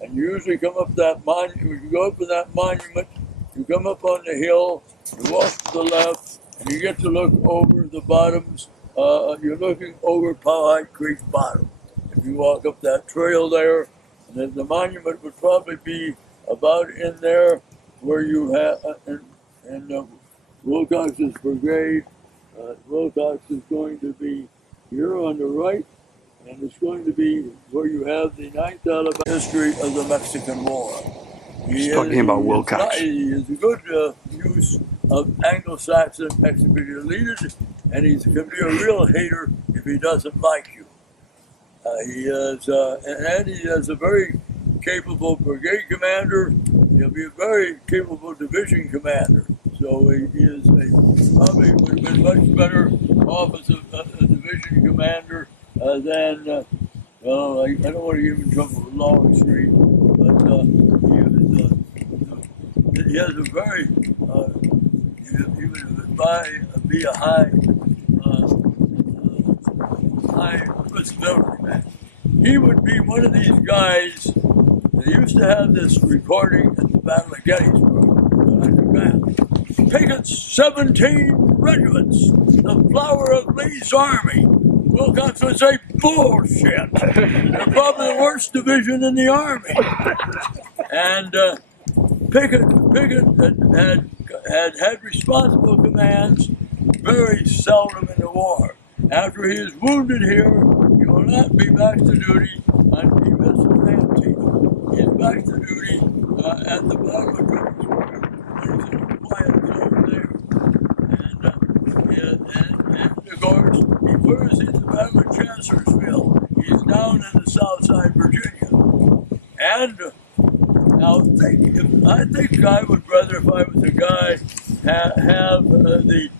and you usually come up that monument. You go up to that monument, you come up on the hill, you walk to the left, and you get to look over the bottoms. You're looking over Powhite Creek bottom. If you walk up that trail there, and then the monument would probably be about in there where you have, And Wilcox's brigade, Wilcox is going to be here on the right, and it's going to be where you have the 9th Alabama history of the Mexican War. He's talking about Wilcox. He is a good use of Anglo-Saxon expeditionary leaders, and he can be a real hater if he doesn't like you. He is a very capable brigade commander. He'll be a very capable division commander. So he is probably would have been much better off as a division commander than, I don't want to give him trouble with Longstreet, but he has a very, he would be a high visibility man. He would be one of these guys. They used to have this recording at the Battle of Gettysburg. Pickett's 17 regiments, the flower of Lee's army. Wilcox would say, bullshit. They're probably the worst division in the army. And Pickett had responsible commands very seldom in the war. After he is wounded here, he will not be back to duty on Antietam. He is back to duty at the bottom of Gettysburg. He's in a quiet zone there. And of course, where is he at the Battle of Chancellorsville? He's down in the South Side, Virginia. And now I think I would rather, if I was a guy, have the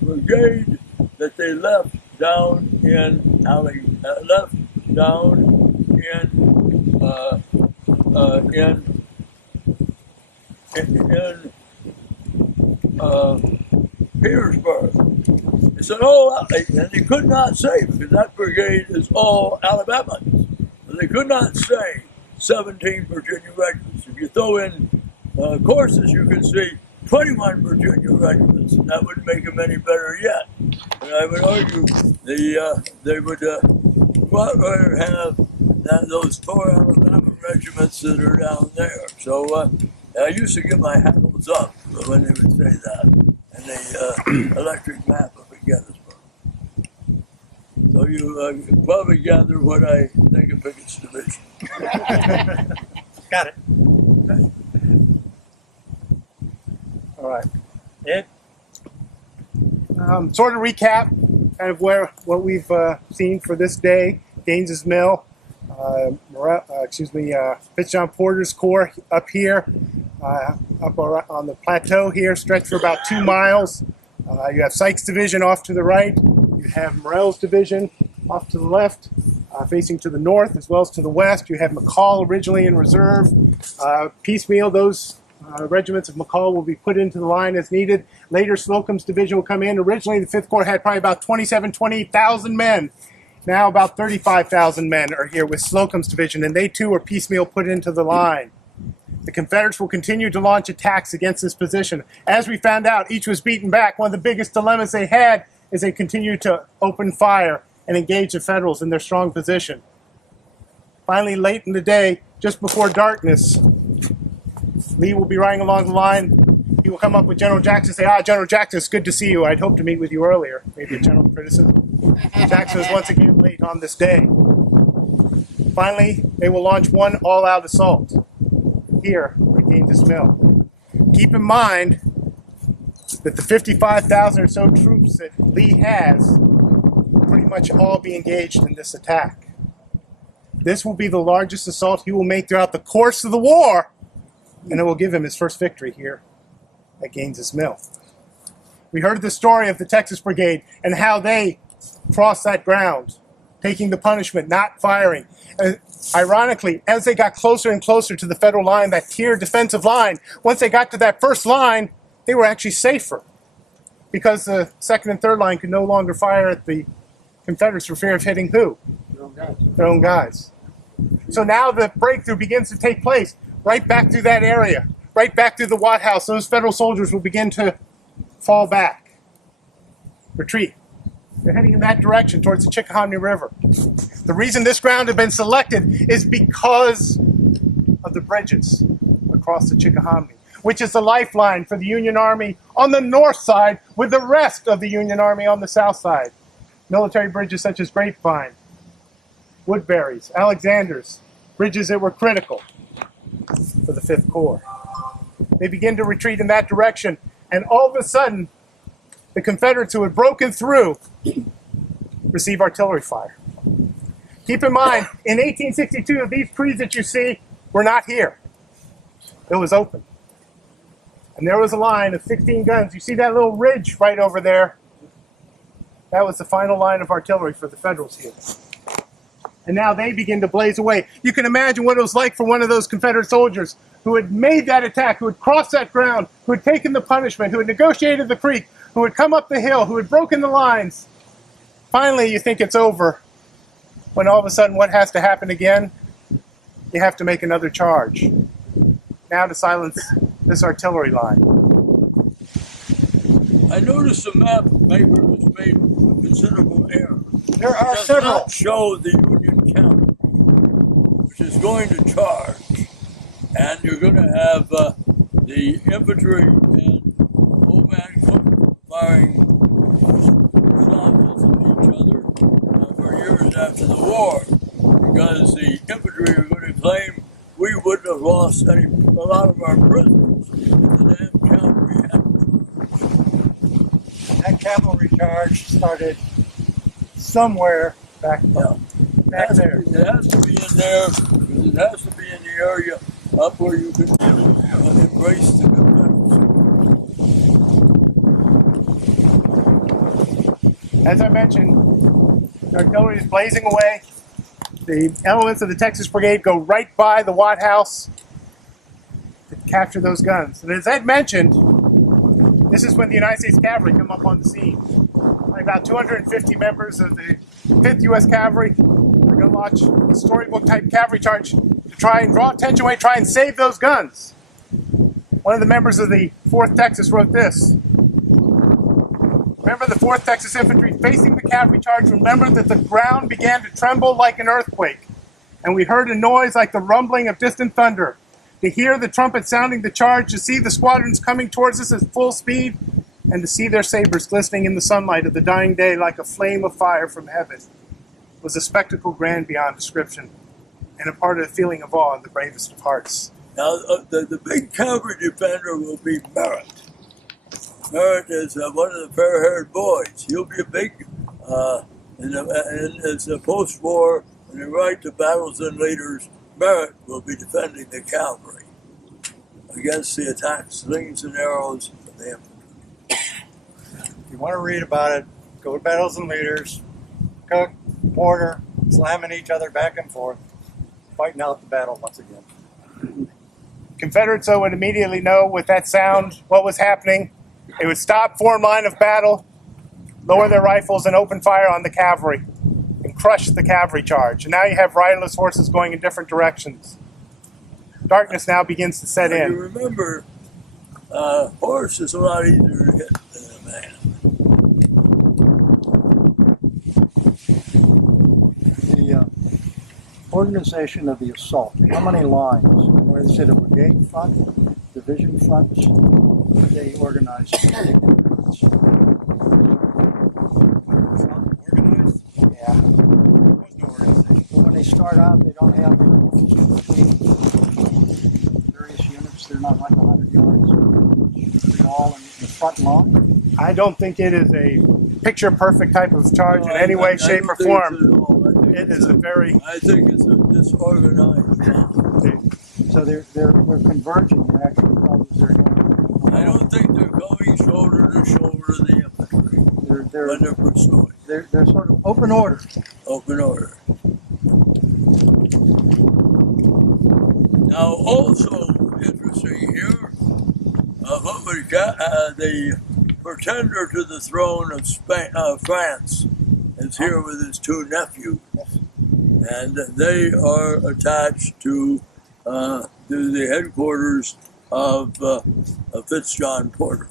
brigade that they left down in Petersburg. It's an all, and they could not say, because that brigade is all Alabamans. They could not say 17 Virginia regiments. If you throw in courses, you can see 21 Virginia regiments, and that wouldn't make them any better yet. And I would argue they would rather have those 4 Alabama regiments that are down there. So I used to get my hackles up when they would say that, and the electric map of Gettysburg. So you can probably gather what I think of Pickett's division. Got it. All right. Ed? Sort of recap kind of what we've seen for this day. Gaines's Mill, Fitzjohn Porter's Corps up here, up on the plateau here, stretched for about 2 miles. You have Sykes' division off to the right. You have Morell's division off to the left, facing to the north as well as to the west. You have McCall originally in reserve. Piecemeal, those regiments of McCall will be put into the line as needed. Later, Slocum's division will come in. Originally, the 5th Corps had probably about 28,000 men. Now about 35,000 men are here with Slocum's division, and they too are piecemeal put into the line. The Confederates will continue to launch attacks against this position. As we found out, each was beaten back. One of the biggest dilemmas they had is they continued to open fire and engage the Federals in their strong position. Finally, late in the day, just before darkness, Lee will be riding along the line. He will come up with General Jackson and say, General Jackson, it's good to see you. I'd hoped to meet with you earlier. Maybe a general criticism. Jackson is once again late on this day. Finally, they will launch one all-out assault here at Gaines's Mill. Keep in mind that the 55,000 or so troops that Lee has will pretty much all be engaged in this attack. This will be the largest assault he will make throughout the course of the war, and it will give him his first victory here at Gaines's Mill. We heard the story of the Texas Brigade and how they crossed that ground, taking the punishment, not firing. Ironically, as they got closer and closer to the Federal line, that tiered defensive line, once they got to that first line, they were actually safer because the second and third line could no longer fire at the Confederates for fear of hitting who? Their own guys. So now the breakthrough begins to take place right back through that area, right back through the Watt House. Those Federal soldiers will begin to fall back, retreat. They're heading in that direction towards the Chickahominy River. The reason this ground had been selected is because of the bridges across the Chickahominy. which is the lifeline for the Union Army on the north side with the rest of the Union Army on the south side. Military bridges such as Grapevine, Woodbury's, Alexander's, bridges that were critical for the 5th Corps. They begin to retreat in that direction, and all of a sudden, the Confederates who had broken through receive artillery fire. Keep in mind, in 1862, these trees that you see were not here. It was open. And there was a line of 16 guns. You see that little ridge right over there? That was the final line of artillery for the Federals here. And now they begin to blaze away. You can imagine what it was like for one of those Confederate soldiers who had made that attack, who had crossed that ground, who had taken the punishment, who had negotiated the creek, who had come up the hill, who had broken the lines. Finally, you think it's over, when all of a sudden what has to happen again? You have to make another charge. Now to silence this artillery line. I noticed the map maker has made a considerable error. There are It does several. not show the Union cavalry, which is going to charge, and you're going to have the infantry and old man Cook firing salvos at each other for years after the war, because the infantry are going to claim we wouldn't have lost a lot of our prisoners if the damn cavalry hadn't. That cavalry charge started somewhere back there. It has to be in there, because it has to be in the area up where you can embrace the Confederacy. As I mentioned, the artillery is blazing away. The elements of the Texas Brigade go right by the Watt House to capture those guns. And as Ed mentioned, this is when the United States Cavalry come up on the scene. About 250 members of the 5th U.S. Cavalry are going to launch a storybook-type cavalry charge to try and draw attention away, try and save those guns. One of the members of the 4th Texas wrote this: "Remember the 4th Texas Infantry facing the cavalry charge. Remember that the ground began to tremble like an earthquake, and we heard a noise like the rumbling of distant thunder. To hear the trumpet sounding the charge, to see the squadrons coming towards us at full speed, and to see their sabers glistening in the sunlight of the dying day like a flame of fire from heaven was a spectacle grand beyond description, and imparted a feeling of awe in the bravest of hearts." Now, the big cavalry defender will be Merritt. Merritt is one of the fair-haired boys. He'll be a big, as a post-war, when they write the battles and leaders, Merritt will be defending the cavalry against the attacks, slings and arrows of the infantry. If you want to read about it, go to Battles and Leaders. Cook, Porter, slamming each other back and forth, fighting out the battle once again. Confederates, though, would immediately know with that sound what was happening. They would stop, form line of battle, lower their rifles, and open fire on the cavalry and crush the cavalry charge. And now you have riderless horses going in different directions. Darkness now begins to set in. You remember, horse is a lot easier to hit than a man. The organization of the assault, how many lines? Or is it a brigade front, division front? They organize Organized? Yeah. There was no organization. But when they start out, they don't have between various units. They're not like 100 yards. They're all in the front line. I don't think it is a picture-perfect type of charge in any way, shape, or form. It is a very... I think it's a disorganized. So they're converging. They're actually probably I don't think they're going shoulder to shoulder the infantry when they're pursuing. They're sort of open order. Open order. Now, also interesting here, what we got, the pretender to the throne of France is here with his 2 nephews, and they are attached to the headquarters of Fitzjohn Porter.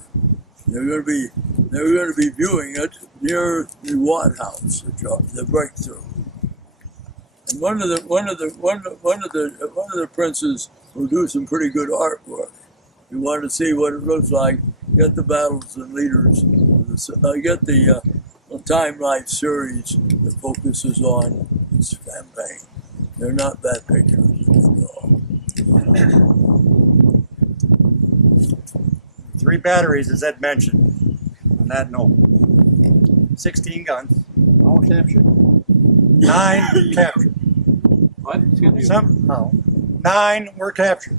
They're going to be viewing it near the Watt House, the breakthrough. And one of the princes will do some pretty good artwork you want to see what it looks like, get the battles and leaders. Get the timeline series that focuses on this campaign. They're not bad pictures at all. 3 batteries, as Ed mentioned, on that note. 16 guns. All captured. 9 captured. What? Somehow, 9 were captured.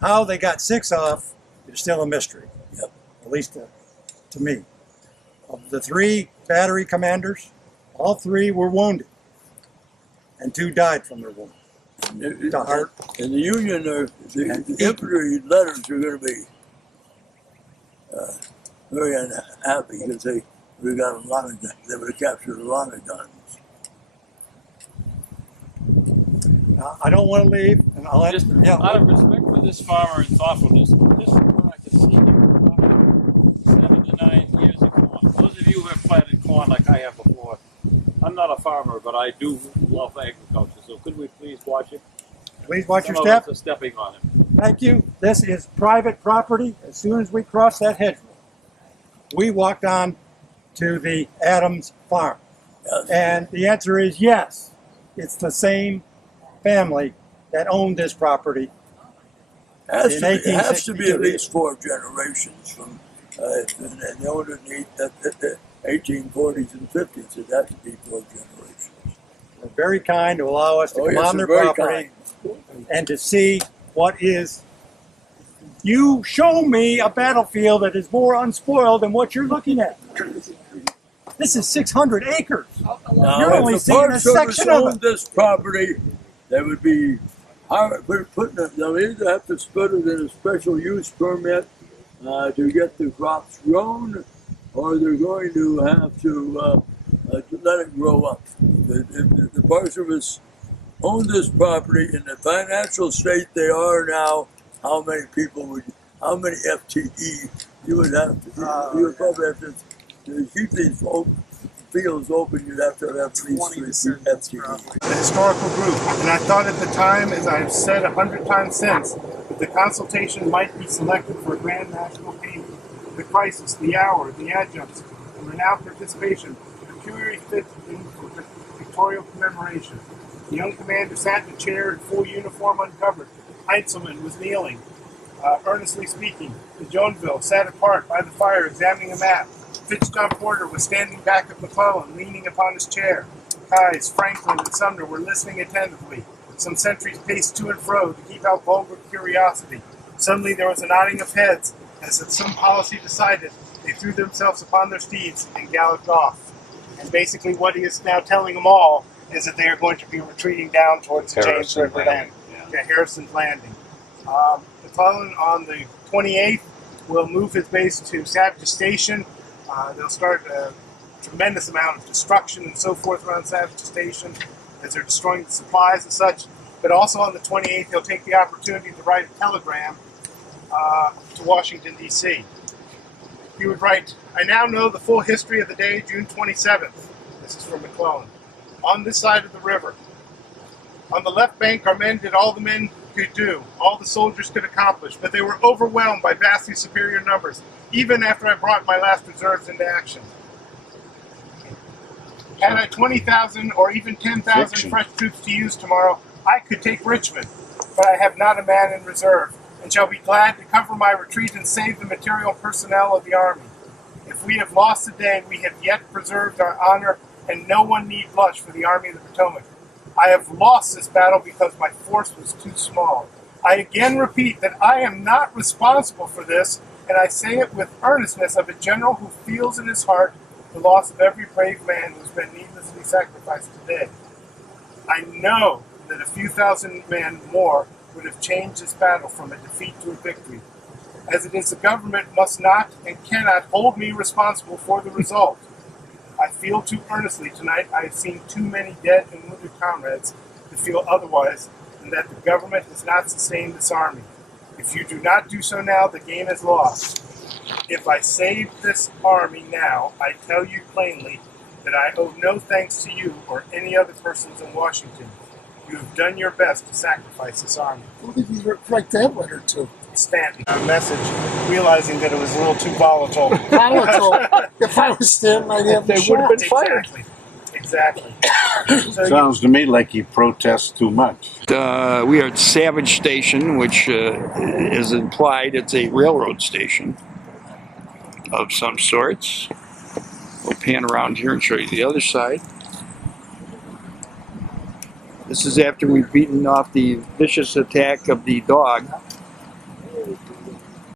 How they got 6 off is still a mystery. Yep. At least to me. Of the 3 battery commanders, all 3 were wounded, and 2 died from their wounds. To heart. And the Union, the infantry letters are going to be very unhappy because we got a lot of guns. They would have captured a lot of guns. I don't want to leave, and I'll let out of respect for this farmer and thoughtfulness, this is what I can see here. 7 to 9 years of corn. Those of you who have planted corn like I have before, I'm not a farmer, but I do love agriculture. So could we please watch it? Please watch Some your of step. us are stepping on it. Thank you. This is private property. As soon as we cross that hedgerow, we walked on to the Adams farm. Yes. And the answer is yes. It's the same family that owned this property. It has to be at least 4 generations from the older 1840s and 50s. It has to be 4 generations. They're very kind to allow us to come on their property and to see what is. You show me a battlefield that is more unspoiled than what you're looking at. This is 600 acres. Now, You're only if the seeing a Forest Service section of owned it. this property, they would be putting it. They'll either have to put it in a special use permit to get the crops grown, or they're going to have to let it grow up. If the Forest Service owned this property in the financial state they are now, how many FTE you would have to? You would probably have to keep these fields open. You'd have to have at least 3 FTE. The historical group, and I thought at the time, as I've said 100 times since, that the consultation might be selected for a grand national payment. The crisis, the hour, the adjuncts, and renowned participation peculiarly fit for pictorial commemoration. The young commander sat in a chair in full uniform uncovered. Heinzelman was kneeling, earnestly speaking. De Jonesville sat apart by the fire examining a map. Fitz-John Porter was standing back of McClellan, leaning upon his chair. Keyes, Franklin, and Sumner were listening attentively. Some sentries paced to and fro to keep out vulgar curiosity. Suddenly there was a nodding of heads, as if some policy decided. They threw themselves upon their steeds and galloped off. And basically what he is now telling them all is that they are going to be retreating down towards the James River Landing. Yeah, Harrison's Landing. McClellan on the 28th will move his base to Savage Station. They'll start a tremendous amount of destruction and so forth around Savage Station as they're destroying the supplies and such. But also on the 28th, they'll take the opportunity to write a telegram to Washington, D.C. He would write, "I now know the full history of the day, June 27th. This is from McClellan. On this side of the river. On the left bank, our men did all the men could do, all the soldiers could accomplish, but they were overwhelmed by vastly superior numbers, even after I brought my last reserves into action. Had I 20,000 or even 10,000 fresh troops to use tomorrow, I could take Richmond, but I have not a man in reserve, and shall be glad to cover my retreat and save the material personnel of the army. If we have lost the day, we have yet preserved our honor, and no one need blush for the Army of the Potomac. I have lost this battle because my force was too small. I again repeat that I am not responsible for this, and I say it with earnestness of a general who feels in his heart the loss of every brave man who's been needlessly sacrificed today. I know that a few thousand men more would have changed this battle from a defeat to a victory. As it is, the government must not and cannot hold me responsible for the result. I feel too earnestly tonight. I have seen too many dead and wounded comrades to feel otherwise than that the government has not sustained this army. If you do not do so now, the game is lost. If I save this army now, I tell you plainly that I owe no thanks to you or any other persons in Washington. You have done your best to sacrifice this army." Who did he write that letter to? standing. Our message, realizing that it was a little too volatile. Volatile. If I was them, I'd have They been would have been shot. fired. Exactly. So Sounds to me like he protests too much. We are at Savage Station, which is implied it's a railroad station of some sorts. We'll pan around here and show you the other side. This is after we've beaten off the vicious attack of the dog.